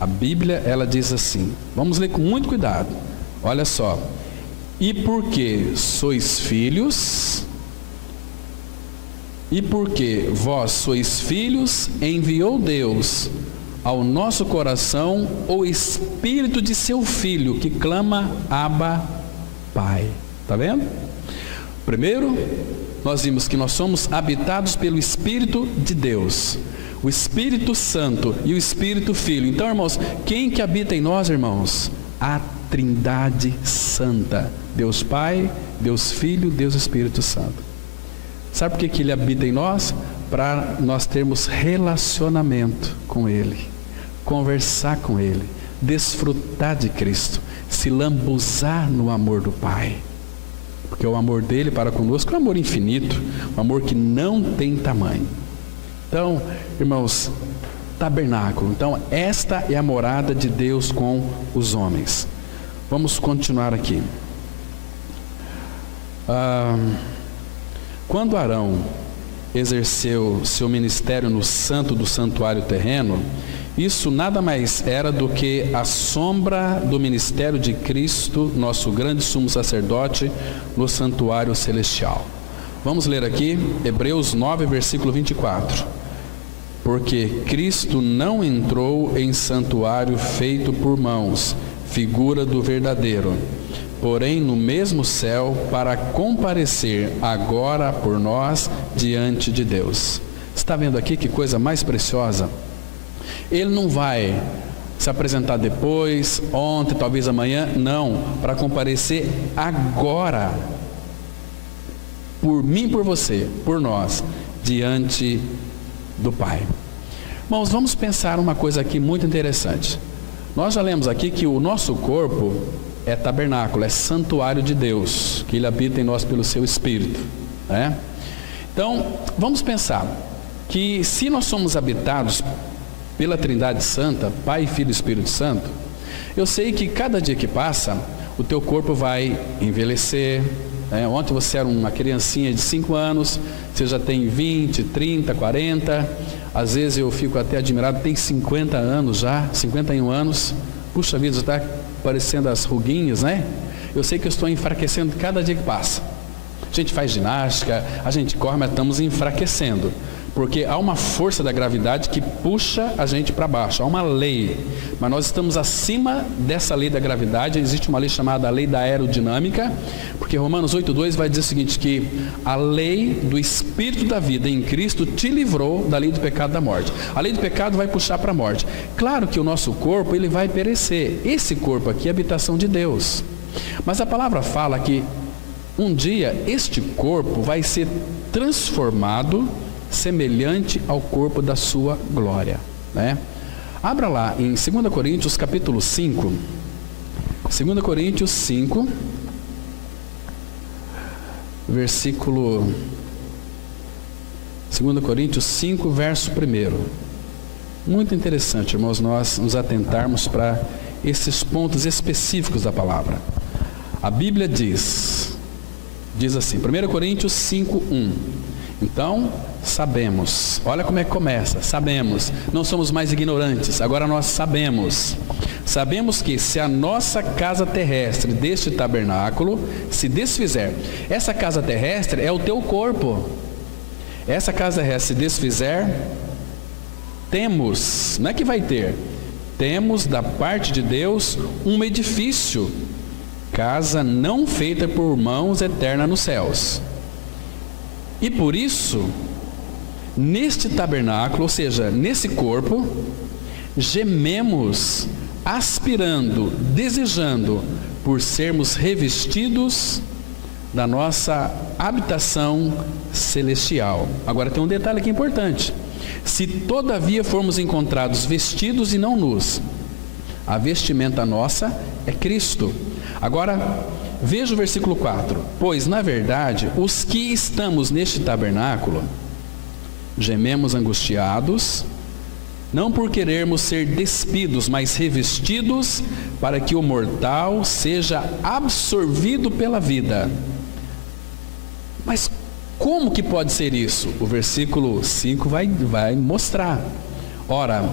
A Bíblia, ela diz assim, vamos ler com muito cuidado. Olha só. E porque sois filhos, e porque vós sois filhos, enviou Deus ao nosso coração o Espírito de seu Filho, que clama, Abba, Pai. Está vendo? Primeiro, nós vimos que nós somos habitados pelo Espírito de Deus, o Espírito Santo e o Espírito Filho. Então, irmãos, quem que habita em nós, irmãos? A Trindade Santa, Deus Pai, Deus Filho, Deus Espírito Santo. Sabe por que Ele habita em nós? Para nós termos relacionamento com Ele, conversar com Ele, desfrutar de Cristo, se lambuzar no amor do Pai. Porque o amor dele para conosco é um amor infinito, um amor que não tem tamanho. Então, irmãos, tabernáculo. Então, esta é a morada de Deus com os homens. Vamos continuar aqui. Quando Arão exerceu seu ministério no santo do santuário terreno, isso nada mais era do que a sombra do ministério de Cristo, nosso grande sumo sacerdote, no santuário celestial. Vamos ler aqui, Hebreus 9, versículo 24. Porque Cristo não entrou em santuário feito por mãos, figura do verdadeiro, porém no mesmo céu, para comparecer agora por nós diante de Deus. Está vendo aqui que coisa mais preciosa? Ele não vai se apresentar depois, ontem, talvez amanhã, não, para comparecer agora, por mim, por você, por nós, diante do Pai. Irmãos, vamos pensar uma coisa aqui muito interessante. Nós já lemos aqui que o nosso corpo é tabernáculo, é santuário de Deus, que Ele habita em nós pelo seu Espírito, né? Então, vamos pensar que se nós somos habitados pela Trindade Santa, Pai, Filho e Espírito Santo, eu sei que cada dia que passa, o teu corpo vai envelhecer, né? Ontem você era uma criancinha de 5 anos, você já tem 20, 30, 40, às vezes eu fico até admirado, tem 50 anos já, 51 anos, puxa vida, já está aparecendo as ruguinhas, né? Eu sei que eu estou enfraquecendo cada dia que passa. A gente faz ginástica, a gente corre, mas estamos enfraquecendo, porque há uma força da gravidade que puxa a gente para baixo, há uma lei, mas nós estamos acima dessa lei da gravidade. Existe uma lei chamada lei da aerodinâmica, porque Romanos 8,2 vai dizer o seguinte, que a lei do Espírito da vida em Cristo te livrou da lei do pecado e da morte. A lei do pecado vai puxar para a morte. Claro que o nosso corpo, ele vai perecer. Esse corpo aqui é a habitação de Deus, mas a palavra fala que um dia este corpo vai ser transformado semelhante ao corpo da sua glória, né? Abra lá em 2 Coríntios capítulo 5, 2 Coríntios 5, versículo 2 Coríntios 5, verso 1. Muito interessante, irmãos, nós nos atentarmos para esses pontos específicos da palavra. A Bíblia diz assim, 1 Coríntios 5, 1. Então, sabemos, olha como é que começa, sabemos, não somos mais ignorantes, agora nós sabemos que se a nossa casa terrestre deste tabernáculo se desfizer, essa casa terrestre é o teu corpo, essa casa terrestre se desfizer, temos, não é que vai ter, temos da parte de Deus um edifício, casa não feita por mãos, eterna nos céus. E por isso, neste tabernáculo, ou seja, nesse corpo, gememos, aspirando, desejando, por sermos revestidos da nossa habitação celestial. Agora tem um detalhe aqui importante. Se todavia formos encontrados vestidos e não nus, a vestimenta nossa é Cristo. Agora, veja o versículo 4. Pois, na verdade, os que estamos neste tabernáculo, gememos angustiados, não por querermos ser despidos, mas revestidos, para que o mortal seja absorvido pela vida. Mas como que pode ser isso? O versículo 5 vai mostrar. Ora,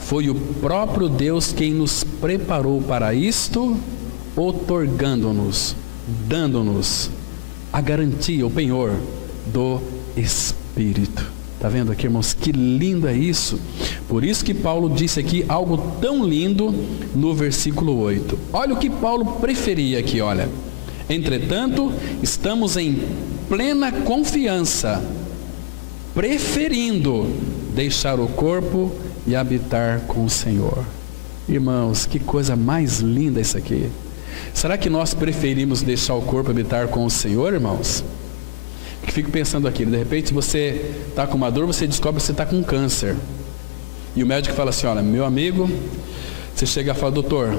foi o próprio Deus quem nos preparou para isto, outorgando-nos, dando-nos a garantia, o penhor do Espírito. Está vendo aqui, irmãos, que lindo é isso? Por isso que Paulo disse aqui algo tão lindo no versículo 8. Olha o que Paulo preferia aqui, olha. Entretanto, estamos em plena confiança, preferindo deixar o corpo e habitar com o Senhor. Irmãos, que coisa mais linda isso aqui. Será que nós preferimos deixar o corpo habitar com o Senhor, irmãos? Fico pensando aqui, de repente você está com uma dor, você descobre que você está com câncer. E o médico fala assim, olha, meu amigo, você chega e fala, doutor,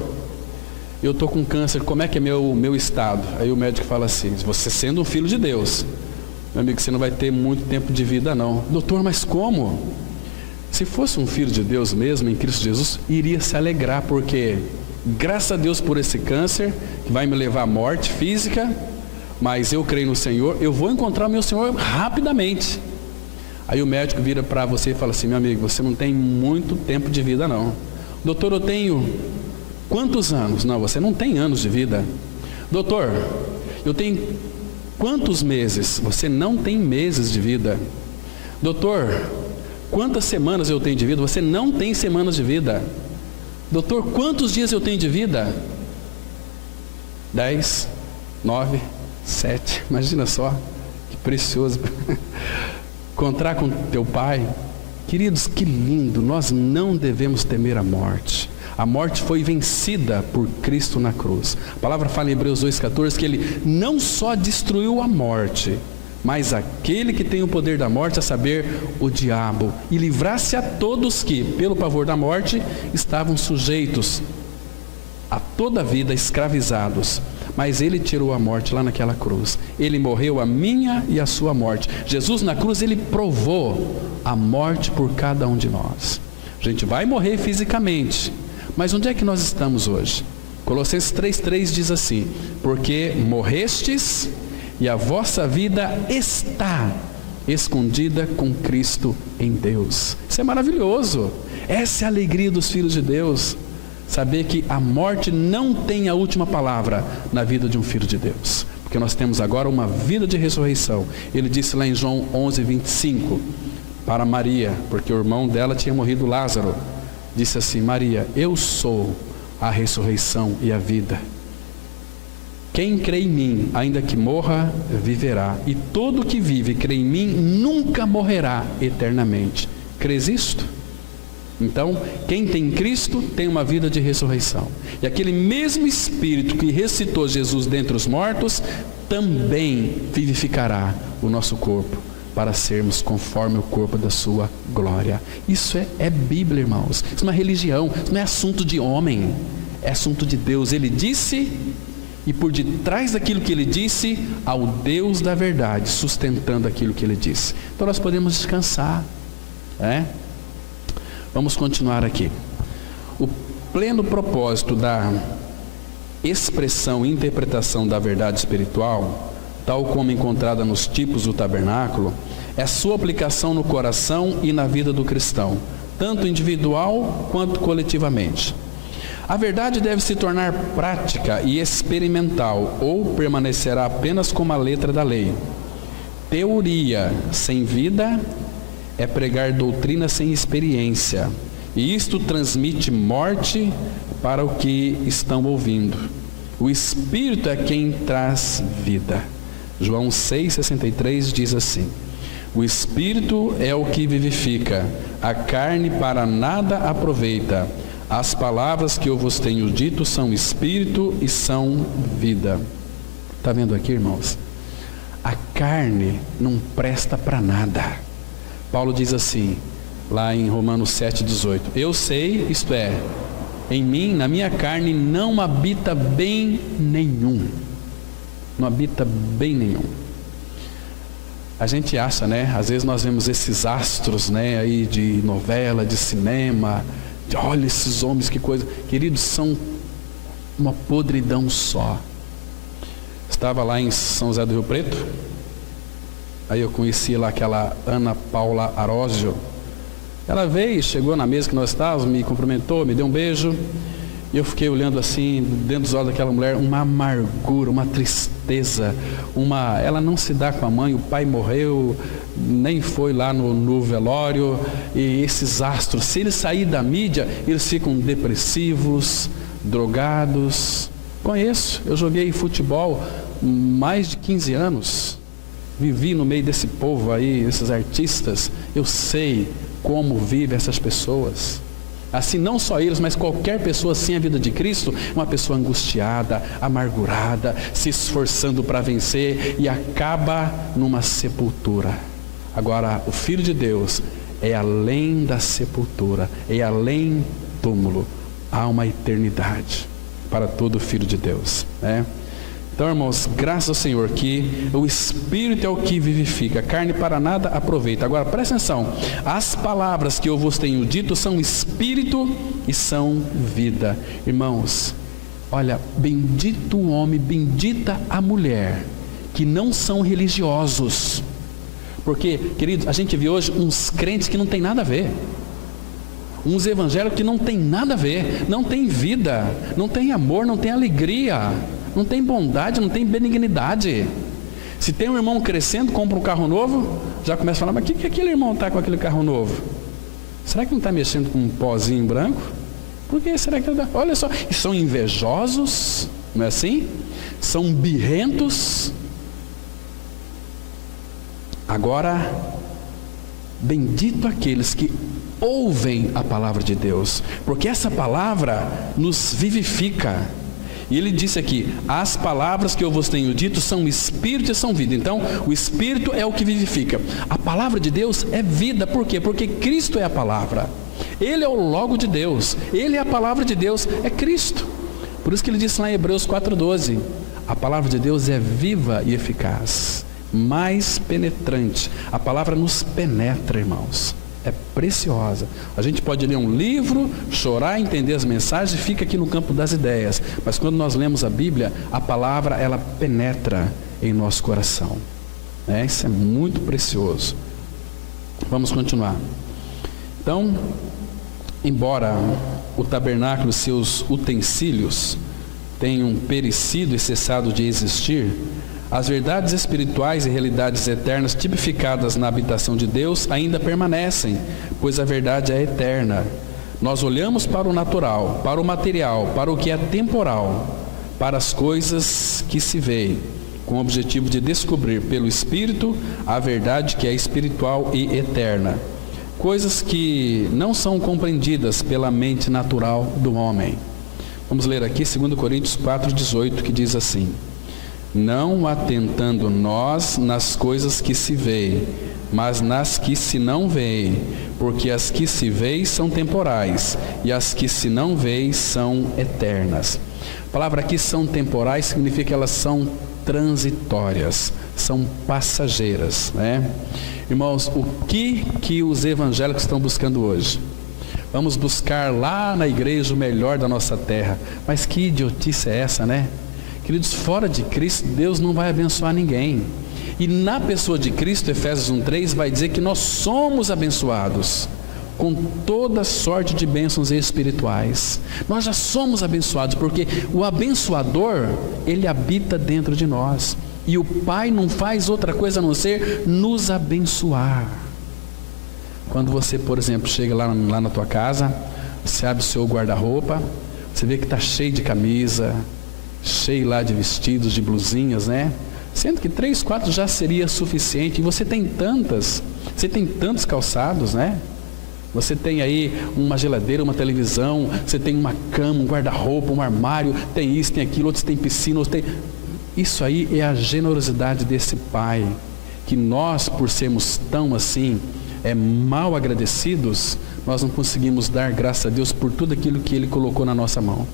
eu estou com câncer, como é que é meu estado? Aí o médico fala assim, você sendo um filho de Deus, meu amigo, você não vai ter muito tempo de vida não. Doutor, mas como? Se fosse um filho de Deus mesmo, em Cristo Jesus, iria se alegrar, porque graças a Deus por esse câncer, que vai me levar à morte física, mas eu creio no Senhor, eu vou encontrar o meu Senhor rapidamente. Aí o médico vira para você e fala assim, meu amigo, você não tem muito tempo de vida não. Doutor, eu tenho quantos anos? Não, você não tem anos de vida. Doutor, eu tenho quantos meses? Você não tem meses de vida. Doutor, quantas semanas eu tenho de vida? Você não tem semanas de vida. Doutor, quantos dias eu tenho de vida? 10, 9, 7, imagina só, que precioso. Encontrar com teu pai. Queridos, que lindo. Nós não devemos temer a morte. A morte foi vencida por Cristo na cruz. A palavra fala em Hebreus 2,14 que Ele não só destruiu a morte, mas aquele que tem o poder da morte, a saber, o diabo, e livrasse a todos que, pelo pavor da morte, estavam sujeitos a toda a vida escravizados. Mas Ele tirou a morte lá naquela cruz. Ele morreu a minha e a sua morte. Jesus na cruz, Ele provou a morte por cada um de nós. A gente vai morrer fisicamente, mas onde é que nós estamos hoje? Colossenses 3,3 diz assim, porque morrestes e a vossa vida está escondida com Cristo em Deus. Isso é maravilhoso. Essa é a alegria dos filhos de Deus. Saber que a morte não tem a última palavra na vida de um filho de Deus, porque nós temos agora uma vida de ressurreição. Ele disse lá em João 11:25 para Maria, porque o irmão dela tinha morrido, Lázaro, disse assim, Maria, eu sou a ressurreição e a vida. Quem crê em mim, ainda que morra, viverá, e todo que vive e crê em mim nunca morrerá eternamente. Crês isto? Então, quem tem Cristo tem uma vida de ressurreição. E aquele mesmo Espírito que ressuscitou Jesus dentre os mortos, também vivificará o nosso corpo, para sermos conforme o corpo da sua glória. Isso é Bíblia, irmãos. Isso não é religião, isso não é assunto de homem, é assunto de Deus. Ele disse, e por detrás daquilo que Ele disse, ao Deus da verdade, sustentando aquilo que Ele disse. Então nós podemos descansar, Vamos continuar aqui. O pleno propósito da expressão e interpretação da verdade espiritual, tal como encontrada nos tipos do tabernáculo, é sua aplicação no coração e na vida do cristão, tanto individual quanto coletivamente. A verdade deve se tornar prática e experimental, ou permanecerá apenas como a letra da lei. Teoria sem vida é pregar doutrina sem experiência, e isto transmite morte para o que estão ouvindo. O Espírito é quem traz vida. João 6,63 diz assim, o Espírito é o que vivifica, a carne para nada aproveita. As palavras que eu vos tenho dito são Espírito e são vida. Está vendo aqui, irmãos? A carne não presta para nada. Paulo diz assim, lá em Romanos 7,18, eu sei, isto é, em mim, na minha carne, não habita bem nenhum. Não habita bem nenhum. A gente acha, às vezes nós vemos esses astros, aí de novela, de cinema, olha esses homens, que coisa. Queridos, são uma podridão só. Estava lá em São José do Rio Preto, aí eu conheci lá aquela Ana Paula Arósio. Ela veio, chegou na mesa que nós estávamos, me cumprimentou, me deu um beijo. E eu fiquei olhando assim, dentro dos olhos daquela mulher, uma amargura, uma tristeza. Ela não se dá com a mãe, o pai morreu, nem foi lá no velório. E esses astros, se eles saírem da mídia, eles ficam depressivos, drogados. Conheço, eu joguei futebol mais de 15 anos. Vivi no meio desse povo aí, esses artistas. Eu sei como vivem essas pessoas. Assim, não só eles, mas qualquer pessoa sem a vida de Cristo, uma pessoa angustiada, amargurada, se esforçando para vencer e acaba numa sepultura. Agora, o Filho de Deus é além da sepultura, é além do túmulo. Há uma eternidade para todo Filho de Deus, né? Então, irmãos, graças ao Senhor que o Espírito é o que vivifica, a carne para nada aproveita. Agora, presta atenção, as palavras que eu vos tenho dito são Espírito e são vida. Irmãos, olha, bendito o homem, bendita a mulher, que não são religiosos. Porque, queridos, a gente vê hoje uns crentes que não tem nada a ver. Uns evangélicos que não tem nada a ver, não tem vida, não tem amor, não tem alegria, não tem bondade, não tem benignidade. Se tem um irmão crescendo, compra um carro novo, já começa a falar, mas o que aquele irmão está com aquele carro novo? Será que não está mexendo com um pozinho branco? Por que será que ele está? Olha só, e são invejosos, não é assim? São birrentos. Agora, bendito aqueles que ouvem a palavra de Deus, porque essa palavra nos vivifica. E ele disse aqui, as palavras que eu vos tenho dito são Espírito e são vida. Então, o Espírito é o que vivifica. A palavra de Deus é vida, por quê? Porque Cristo é a palavra. Ele é o Logo de Deus, Ele é a palavra de Deus, é Cristo. Por isso que ele disse lá em Hebreus 4,12, a palavra de Deus é viva e eficaz, mais penetrante. A palavra nos penetra, irmãos. É preciosa. A gente pode ler um livro, chorar, entender as mensagens e fica aqui no campo das ideias. Mas quando nós lemos a Bíblia, a palavra, ela penetra em nosso coração. Isso é muito precioso. Vamos continuar. Então, embora o tabernáculo e seus utensílios tenham perecido e cessado de existir, as verdades espirituais e realidades eternas tipificadas na habitação de Deus ainda permanecem, pois a verdade é eterna. Nós olhamos para o natural, para o material, para o que é temporal, para as coisas que se veem, com o objetivo de descobrir pelo Espírito a verdade que é espiritual e eterna. Coisas que não são compreendidas pela mente natural do homem. Vamos ler aqui 2 Coríntios 4,18, que diz assim: não atentando nós nas coisas que se veem, mas nas que se não veem, porque as que se veem são temporais, e as que se não veem são eternas. A palavra aqui são temporais significa que elas são transitórias, são passageiras, né? Irmãos, o que os evangélicos estão buscando hoje? Vamos buscar lá na igreja o melhor da nossa terra, mas que idiotice é essa, né? Queridos, fora de Cristo, Deus não vai abençoar ninguém. E na pessoa de Cristo, Efésios 1,3 vai dizer que nós somos abençoados com toda sorte de bênçãos espirituais. Nós já somos abençoados, porque o abençoador, ele habita dentro de nós. E o Pai não faz outra coisa a não ser nos abençoar. Quando você, por exemplo, chega lá na tua casa, você abre o seu guarda-roupa, você vê que está cheio de camisa, cheio lá de vestidos, de blusinhas, né? Sendo que 3, 4 já seria suficiente. E você tem tantos calçados, né? Você tem aí uma geladeira, uma televisão, você tem uma cama, um guarda-roupa, um armário, tem isso, tem aquilo, outros tem piscina, outros tem... Isso aí é a generosidade desse Pai, que nós, por sermos tão assim, mal agradecidos, nós não conseguimos dar graças a Deus por tudo aquilo que Ele colocou na nossa mão.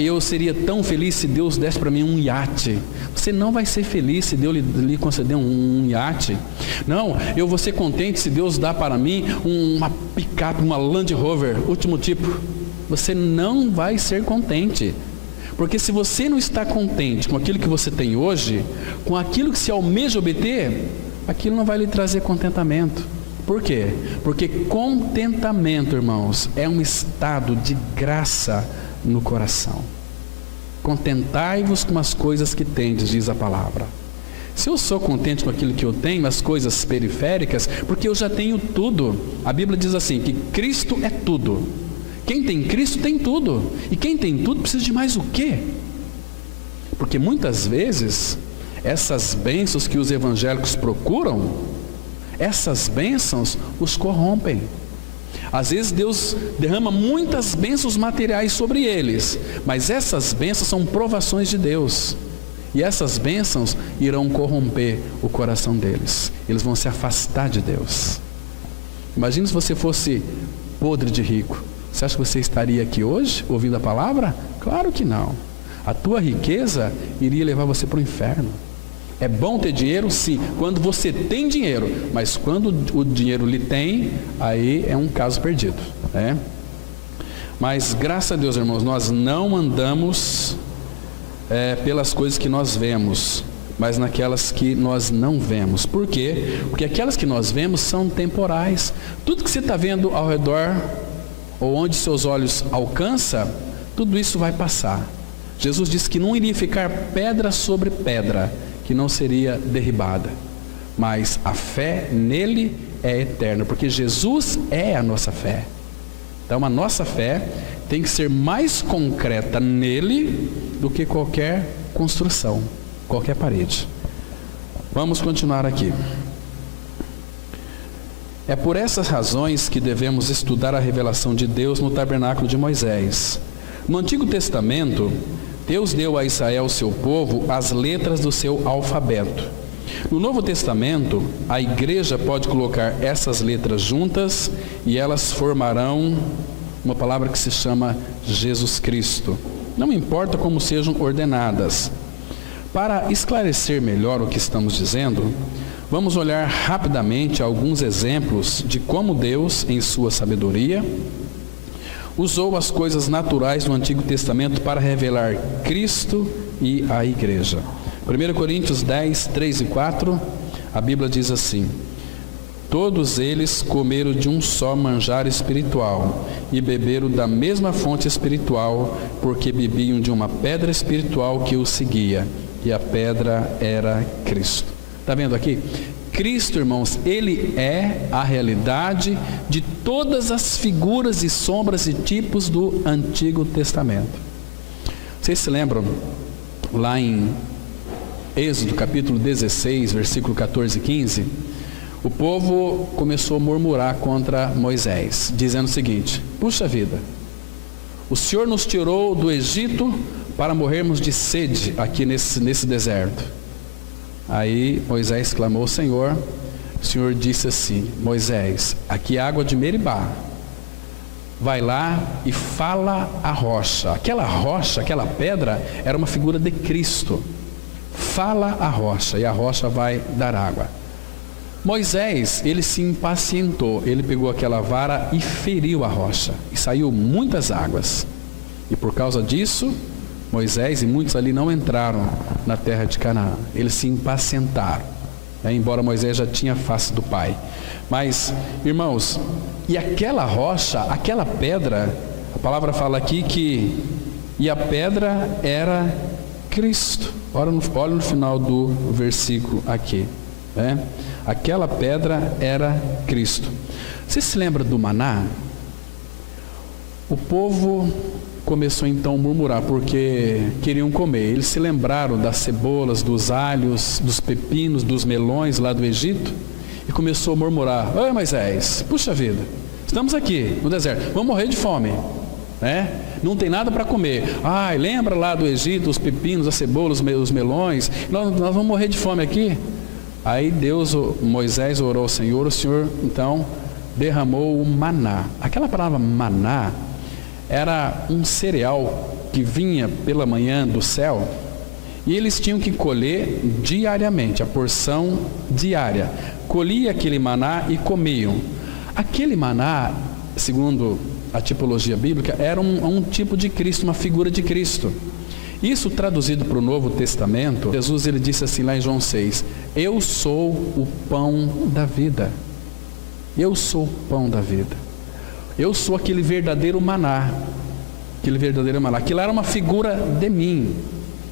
Eu seria tão feliz se Deus desse para mim um iate. Você não vai ser feliz se Deus lhe conceder um iate. Não, eu vou ser contente se Deus dá para mim uma picape, uma Land Rover, último tipo. Você não vai ser contente. Porque se você não está contente com aquilo que você tem hoje, com aquilo que se almeja obter, aquilo não vai lhe trazer contentamento. Por quê? Porque contentamento, irmãos, é um estado de graça no coração. Contentai-vos com as coisas que tendes, diz a palavra. Se eu sou contente com aquilo que eu tenho, as coisas periféricas, porque eu já tenho tudo. A Bíblia diz assim, que Cristo é tudo. Quem tem Cristo tem tudo. E quem tem tudo precisa de mais o quê? Porque muitas vezes Essas bênçãos que os evangélicos procuram, essas bênçãos os corrompem. Às vezes Deus derrama muitas bênçãos materiais sobre eles, mas essas bênçãos são provações de Deus. E essas bênçãos irão corromper o coração deles. Eles vão se afastar de Deus. Imagina se você fosse podre de rico. Você acha que você estaria aqui hoje, ouvindo a palavra? Claro que não. A tua riqueza iria levar você para o inferno. É bom ter dinheiro? Sim, quando você tem dinheiro. Mas quando o dinheiro lhe tem, aí é um caso perdido, né? Mas graças a Deus, irmãos, nós não andamos pelas coisas que nós vemos, mas naquelas que nós não vemos. Por quê? Porque aquelas que nós vemos são temporais. Tudo que você está vendo ao redor, ou onde seus olhos alcançam, tudo isso vai passar. Jesus disse que não iria ficar pedra sobre pedra, que não seria derribada. Mas a fé nele é eterna, porque Jesus é a nossa fé. Então a nossa fé tem que ser mais concreta nele do que qualquer construção, qualquer parede. Vamos continuar aqui. É por essas razões que devemos estudar a revelação de Deus no tabernáculo de Moisés. No Antigo Testamento, Deus deu a Israel, seu povo, as letras do seu alfabeto. No Novo Testamento, a igreja pode colocar essas letras juntas e elas formarão uma palavra que se chama Jesus Cristo. Não importa como sejam ordenadas. Para esclarecer melhor o que estamos dizendo, vamos olhar rapidamente alguns exemplos de como Deus, em sua sabedoria, usou as coisas naturais do Antigo Testamento para revelar Cristo e a igreja. 1 Coríntios 10, 3 e 4, a Bíblia diz assim: todos eles comeram de um só manjar espiritual e beberam da mesma fonte espiritual, porque bebiam de uma pedra espiritual que os seguia, e a pedra era Cristo. Está vendo aqui? Cristo, irmãos, ele é a realidade de todas as figuras e sombras e tipos do Antigo Testamento. Vocês se lembram lá em Êxodo capítulo 16, versículo 14 e 15? O povo começou a murmurar contra Moisés, dizendo o seguinte: puxa vida, o Senhor nos tirou do Egito para morrermos de sede aqui nesse deserto. Aí Moisés clamou ao Senhor. O Senhor disse assim: Moisés, aqui é água de Meribá, vai lá e fala a rocha. Aquela rocha, aquela pedra, era uma figura de Cristo. Fala a rocha, e a rocha vai dar água. Moisés, ele se impacientou, ele pegou aquela vara e feriu a rocha, e saiu muitas águas. E por causa disso, Moisés e muitos ali não entraram na terra de Canaã. Eles se impacientaram, embora Moisés já tinha a face do Pai. Mas, irmãos, e aquela rocha, aquela pedra, a palavra fala aqui que, e a pedra era Cristo. Olha no final do versículo aqui, né? Aquela pedra era Cristo. Você se lembra do maná? O povo começou então a murmurar porque queriam comer. Eles se lembraram das cebolas, dos alhos, dos pepinos, dos melões lá do Egito e começou a murmurar: oi Moisés, puxa vida, estamos aqui no deserto, vamos morrer de fome, né? Não tem nada para comer. Ai, lembra lá do Egito, os pepinos, as cebolas, os melões, nós vamos morrer de fome aqui. Aí Moisés orou ao Senhor, o Senhor então derramou o maná. Aquela palavra maná era um cereal que vinha pela manhã do céu e eles tinham que colher diariamente, a porção diária. Colhia aquele maná e comiam. Aquele maná, segundo a tipologia bíblica, era um tipo de Cristo, uma figura de Cristo. Isso traduzido para o Novo Testamento, Jesus ele disse assim lá em João 6: eu sou o pão da vida. Eu sou o pão da vida. Eu sou aquele verdadeiro maná. Aquele verdadeiro maná. Aquilo era uma figura de mim.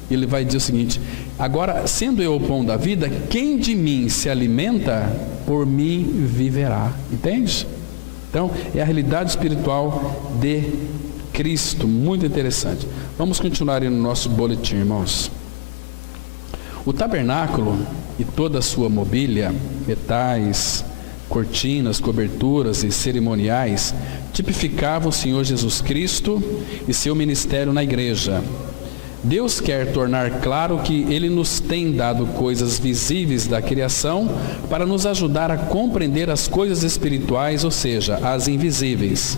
Ele vai dizer o seguinte: agora, sendo eu o pão da vida, quem de mim se alimenta, por mim viverá. Entende? Então, é a realidade espiritual de Cristo. Muito interessante. Vamos continuar aí no nosso boletim, irmãos. O tabernáculo e toda a sua mobília, metais, cortinas, coberturas e cerimoniais, tipificavam o Senhor Jesus Cristo e seu ministério na igreja. Deus quer tornar claro que Ele nos tem dado coisas visíveis da criação para nos ajudar a compreender as coisas espirituais, ou seja, as invisíveis.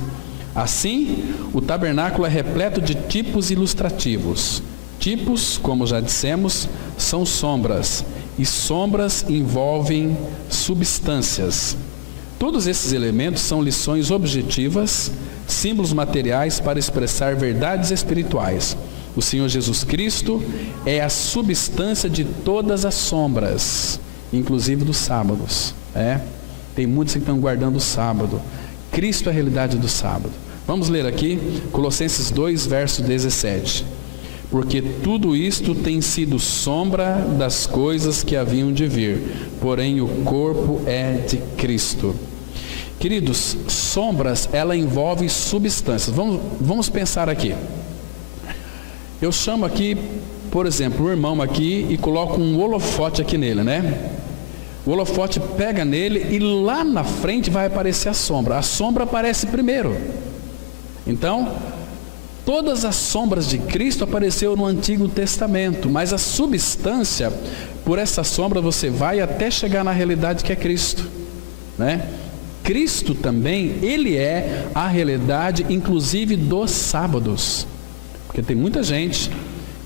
Assim, o tabernáculo é repleto de tipos ilustrativos. Tipos, como já dissemos, são sombras, e sombras envolvem substâncias. Todos esses elementos são lições objetivas, símbolos materiais para expressar verdades espirituais. O Senhor Jesus Cristo é a substância de todas as sombras, inclusive dos sábados. Tem muitos que estão guardando o sábado. Cristo é a realidade do sábado. Vamos ler aqui Colossenses 2, verso 17. Porque tudo isto tem sido sombra das coisas que haviam de vir, porém o corpo é de Cristo. Queridos, sombras, ela envolve substâncias. Vamos pensar aqui. Eu chamo aqui, por exemplo, o irmão aqui e coloco um holofote aqui nele, né? O holofote pega nele e lá na frente vai aparecer a sombra. A sombra aparece primeiro. Então, todas as sombras de Cristo apareceram no Antigo Testamento, mas a substância, por essa sombra você vai até chegar na realidade que é Cristo, né? Cristo também, Ele é a realidade, inclusive dos sábados, porque tem muita gente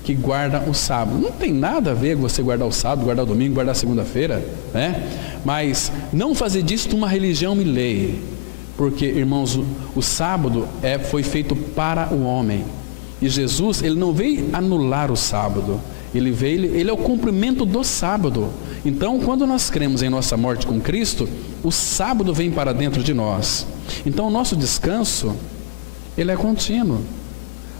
que guarda o sábado. Não tem nada a ver com você guardar o sábado, guardar o domingo, guardar a segunda-feira, né? Mas não fazer disso uma religião e lei. Porque, irmãos, o sábado foi feito para o homem. E Jesus, Ele não veio anular o sábado. Ele é o cumprimento do sábado. Então, quando nós cremos em nossa morte com Cristo, o sábado vem para dentro de nós. Então, o nosso descanso, ele é contínuo.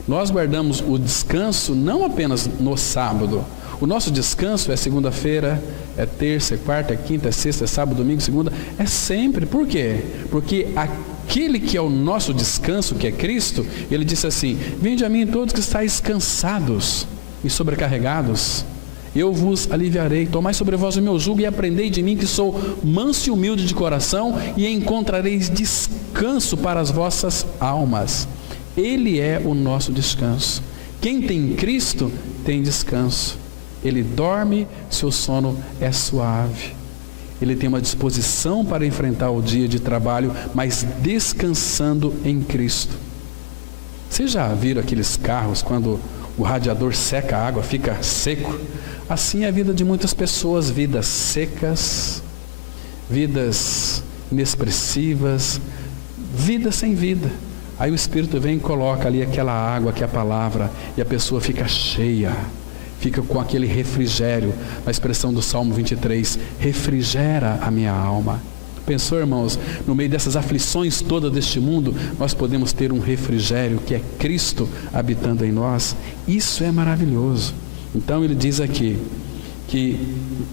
Nós guardamos o descanso não apenas no sábado. O nosso descanso é segunda-feira, é terça, é quarta, é quinta, é sexta, é sábado, domingo, segunda, é sempre. Por quê? Porque aquele que é o nosso descanso, que é Cristo, Ele disse assim: vinde a mim todos que estáis cansados e sobrecarregados, eu vos aliviarei. Tomai sobre vós o meu jugo e aprendei de mim, que sou manso e humilde de coração, e encontrareis descanso para as vossas almas. Ele é o nosso descanso. Quem tem Cristo tem descanso. Ele dorme, seu sono é suave. Ele tem uma disposição para enfrentar o dia de trabalho, mas descansando em Cristo. Vocês já viram aqueles carros quando o radiador seca a água, fica seco? Assim é a vida de muitas pessoas, vidas secas, vidas inexpressivas, vida sem vida. Aí o Espírito vem e coloca ali aquela água que é a palavra, e a pessoa fica cheia, fica com aquele refrigério, a expressão do Salmo 23, refrigera a minha alma. Pensou, irmãos, no meio dessas aflições todas deste mundo, nós podemos ter um refrigério que é Cristo habitando em nós. Isso é maravilhoso. Então ele diz aqui que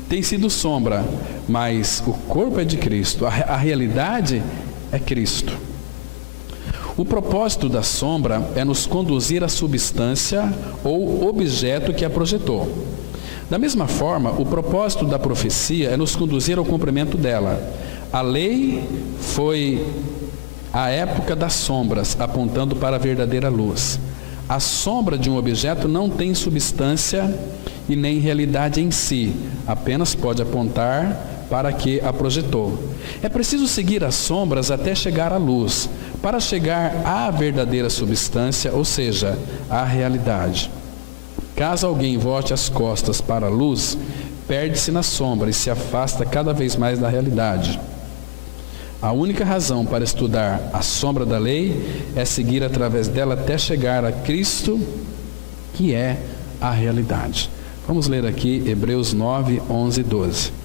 tem sido sombra, mas o corpo é de Cristo, a realidade é Cristo. O propósito da sombra é nos conduzir à substância ou objeto que a projetou. Da mesma forma, o propósito da profecia é nos conduzir ao cumprimento dela. A lei foi a época das sombras, apontando para a verdadeira luz. A sombra de um objeto não tem substância e nem realidade em si, apenas pode apontar para que a projetou. É preciso seguir as sombras até chegar à luz, para chegar à verdadeira substância, ou seja, à realidade. Caso alguém volte as costas para a luz, perde-se na sombra e se afasta cada vez mais da realidade. A única razão para estudar a sombra da lei é seguir através dela até chegar a Cristo, que é a realidade. Vamos ler aqui Hebreus 9, 11 e 12.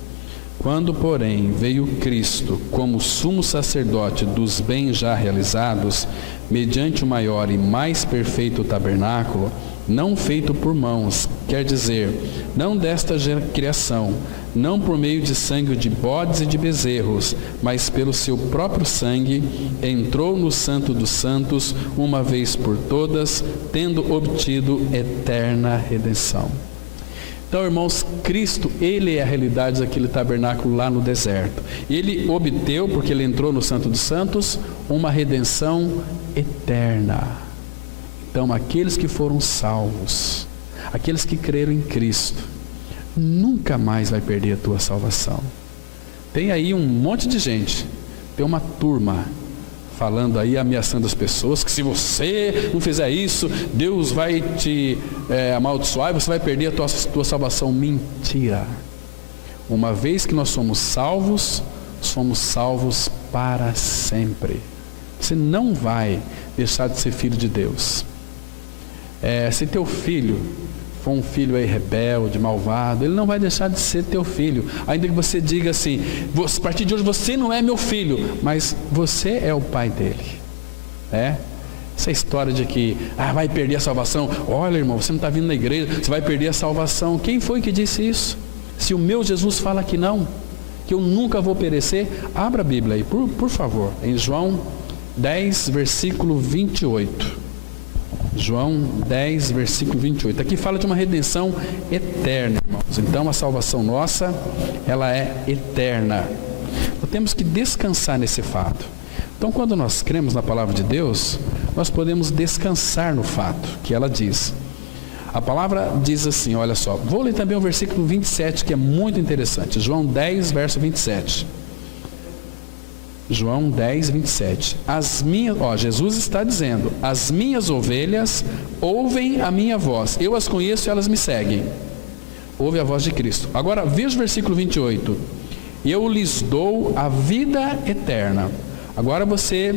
Quando, porém, veio Cristo como sumo sacerdote dos bens já realizados, mediante o maior e mais perfeito tabernáculo, não feito por mãos, quer dizer, não desta criação, não por meio de sangue de bodes e de bezerros, mas pelo seu próprio sangue, entrou no Santo dos Santos uma vez por todas, tendo obtido eterna redenção. Então, irmãos, Cristo, Ele é a realidade daquele tabernáculo lá no deserto. Ele obteve, porque Ele entrou no Santo dos Santos, uma redenção eterna. Então, aqueles que foram salvos, aqueles que creram em Cristo, nunca mais vai perder a tua salvação. Tem aí um monte de gente, tem uma turma falando aí, ameaçando as pessoas, que se você não fizer isso, Deus vai te amaldiçoar e você vai perder a tua salvação. Mentira! Uma vez que nós somos salvos para sempre. Você não vai deixar de ser filho de Deus. Se teu filho for um filho aí rebelde, malvado, ele não vai deixar de ser teu filho, ainda que você diga assim, a partir de hoje você não é meu filho, mas você é o pai dele. Essa história de que vai perder a salvação, olha, irmão, você não está vindo na igreja, você vai perder a salvação. Quem foi que disse isso? Se o meu Jesus fala que não, que eu nunca vou perecer, abra a Bíblia aí, por favor, em João 10, versículo 28. João 10, versículo 28. Aqui fala de uma redenção eterna, irmãos. Então a salvação nossa, ela é eterna. Nós temos que descansar nesse fato. Então, quando nós cremos na palavra de Deus, nós podemos descansar no fato que ela diz. A palavra diz assim, olha só. Vou ler também o versículo 27, que é muito interessante. João 10, verso 27. João 10, 27. Jesus está dizendo: as minhas ovelhas ouvem a minha voz, eu as conheço e elas me seguem. Ouve a voz de Cristo. Agora veja o versículo 28. Eu lhes dou a vida eterna. Agora você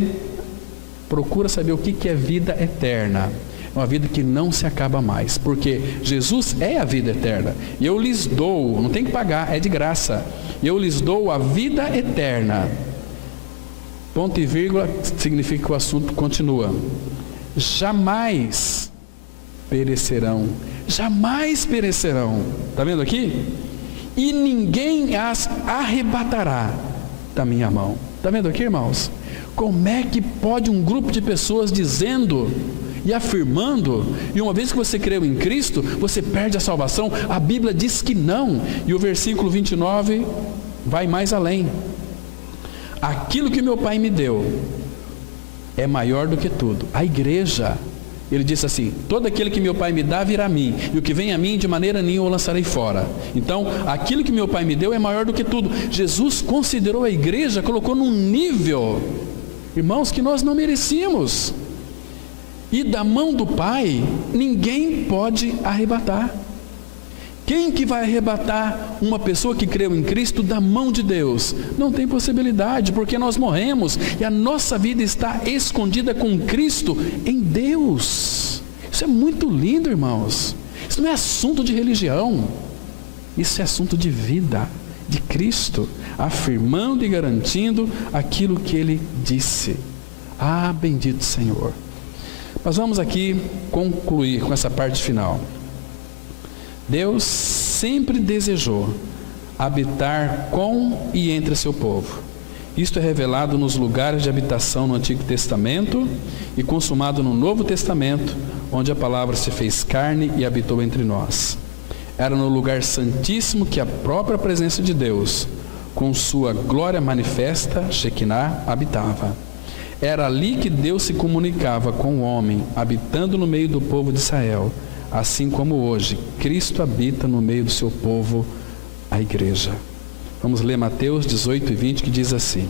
procura saber o que é vida eterna. É uma vida que não se acaba mais, porque Jesus é a vida eterna. E eu lhes dou, não tem que pagar, é de graça. Eu lhes dou a vida eterna. Ponto e vírgula significa que o assunto continua. Jamais perecerão. Jamais perecerão. Está vendo aqui? E ninguém as arrebatará da minha mão. Está vendo aqui, irmãos? Como é que pode um grupo de pessoas dizendo e afirmando, e uma vez que você creu em Cristo, você perde a salvação? A Bíblia diz que não. E o versículo 29 vai mais além. Aquilo que meu Pai me deu é maior do que tudo. A igreja, ele disse assim: todo aquele que meu Pai me dá virá a mim, e o que vem a mim de maneira nenhuma eu lançarei fora. Então, aquilo que meu Pai me deu é maior do que tudo. Jesus considerou a igreja, colocou num nível, irmãos, que nós não merecíamos. E da mão do Pai, ninguém pode arrebatar. Quem que vai arrebatar uma pessoa que creu em Cristo da mão de Deus? Não tem possibilidade, porque nós morremos e a nossa vida está escondida com Cristo em Deus. Isso é muito lindo, irmãos. Isso não é assunto de religião, isso é assunto de vida, de Cristo, afirmando e garantindo aquilo que Ele disse. Ah, bendito Senhor. Nós vamos aqui concluir com essa parte final. Deus sempre desejou habitar com e entre seu povo. Isto é revelado nos lugares de habitação no Antigo Testamento e consumado no Novo Testamento, onde a palavra se fez carne e habitou entre nós. Era no lugar santíssimo que a própria presença de Deus, com sua glória manifesta, Shekinah, habitava. Era ali que Deus se comunicava com o homem, habitando no meio do povo de Israel. Assim como hoje, Cristo habita no meio do seu povo, a igreja. Vamos ler Mateus 18 e 20, que diz assim: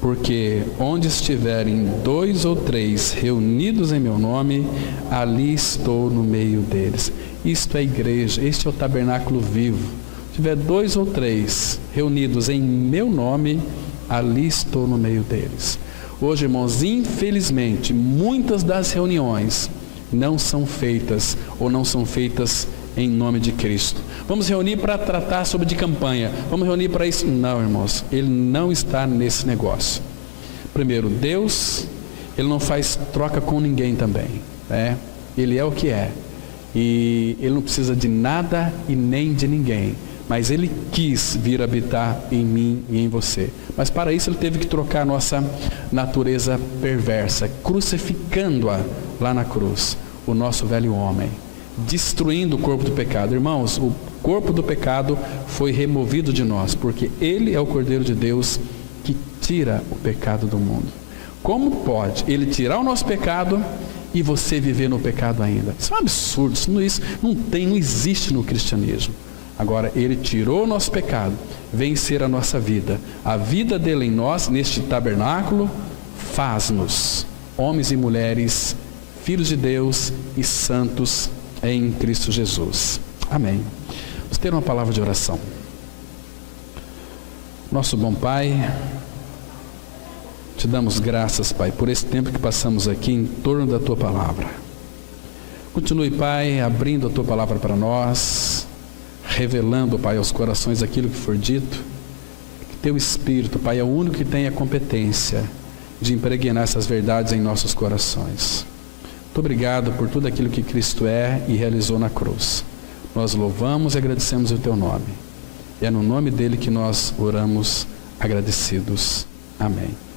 porque onde estiverem 2 ou 3 reunidos em meu nome, ali estou no meio deles. Isto é a igreja, este é o tabernáculo vivo. Se tiver 2 ou 3 reunidos em meu nome, ali estou no meio deles. Hoje, irmãos, infelizmente, muitas das reuniões não são feitas ou não são feitas em nome de Cristo. Vamos reunir para tratar sobre de campanha, vamos reunir para isso. Não, irmãos, Ele não está nesse negócio. Primeiro, Deus, Ele não faz troca com ninguém também, né? Ele é o que é, e Ele não precisa de nada e nem de ninguém, mas Ele quis vir habitar em mim e em você. Mas para isso Ele teve que trocar a nossa natureza perversa, crucificando-a lá na cruz, o nosso velho homem. destruindo o corpo do pecado. Irmãos, o corpo do pecado foi removido de nós, porque Ele é o Cordeiro de Deus que tira o pecado do mundo. Como pode Ele tirar o nosso pecado e você viver no pecado ainda? Isso é um absurdo, isso não existe no cristianismo. Agora, Ele tirou o nosso pecado, vem ser a nossa vida. A vida dele em nós, neste tabernáculo, faz-nos homens e mulheres, filhos de Deus e santos em Cristo Jesus. Amém. Vamos ter uma palavra de oração. Nosso bom Pai, te damos graças, Pai, por esse tempo que passamos aqui em torno da Tua Palavra. Continue, Pai, abrindo a Tua Palavra para nós, revelando, Pai, aos corações aquilo que for dito. Que Teu Espírito, Pai, é o único que tem a competência de impregnar essas verdades em nossos corações. Muito obrigado por tudo aquilo que Cristo é e realizou na cruz. Nós louvamos e agradecemos o Teu nome. E é no nome dEle que nós oramos agradecidos. Amém.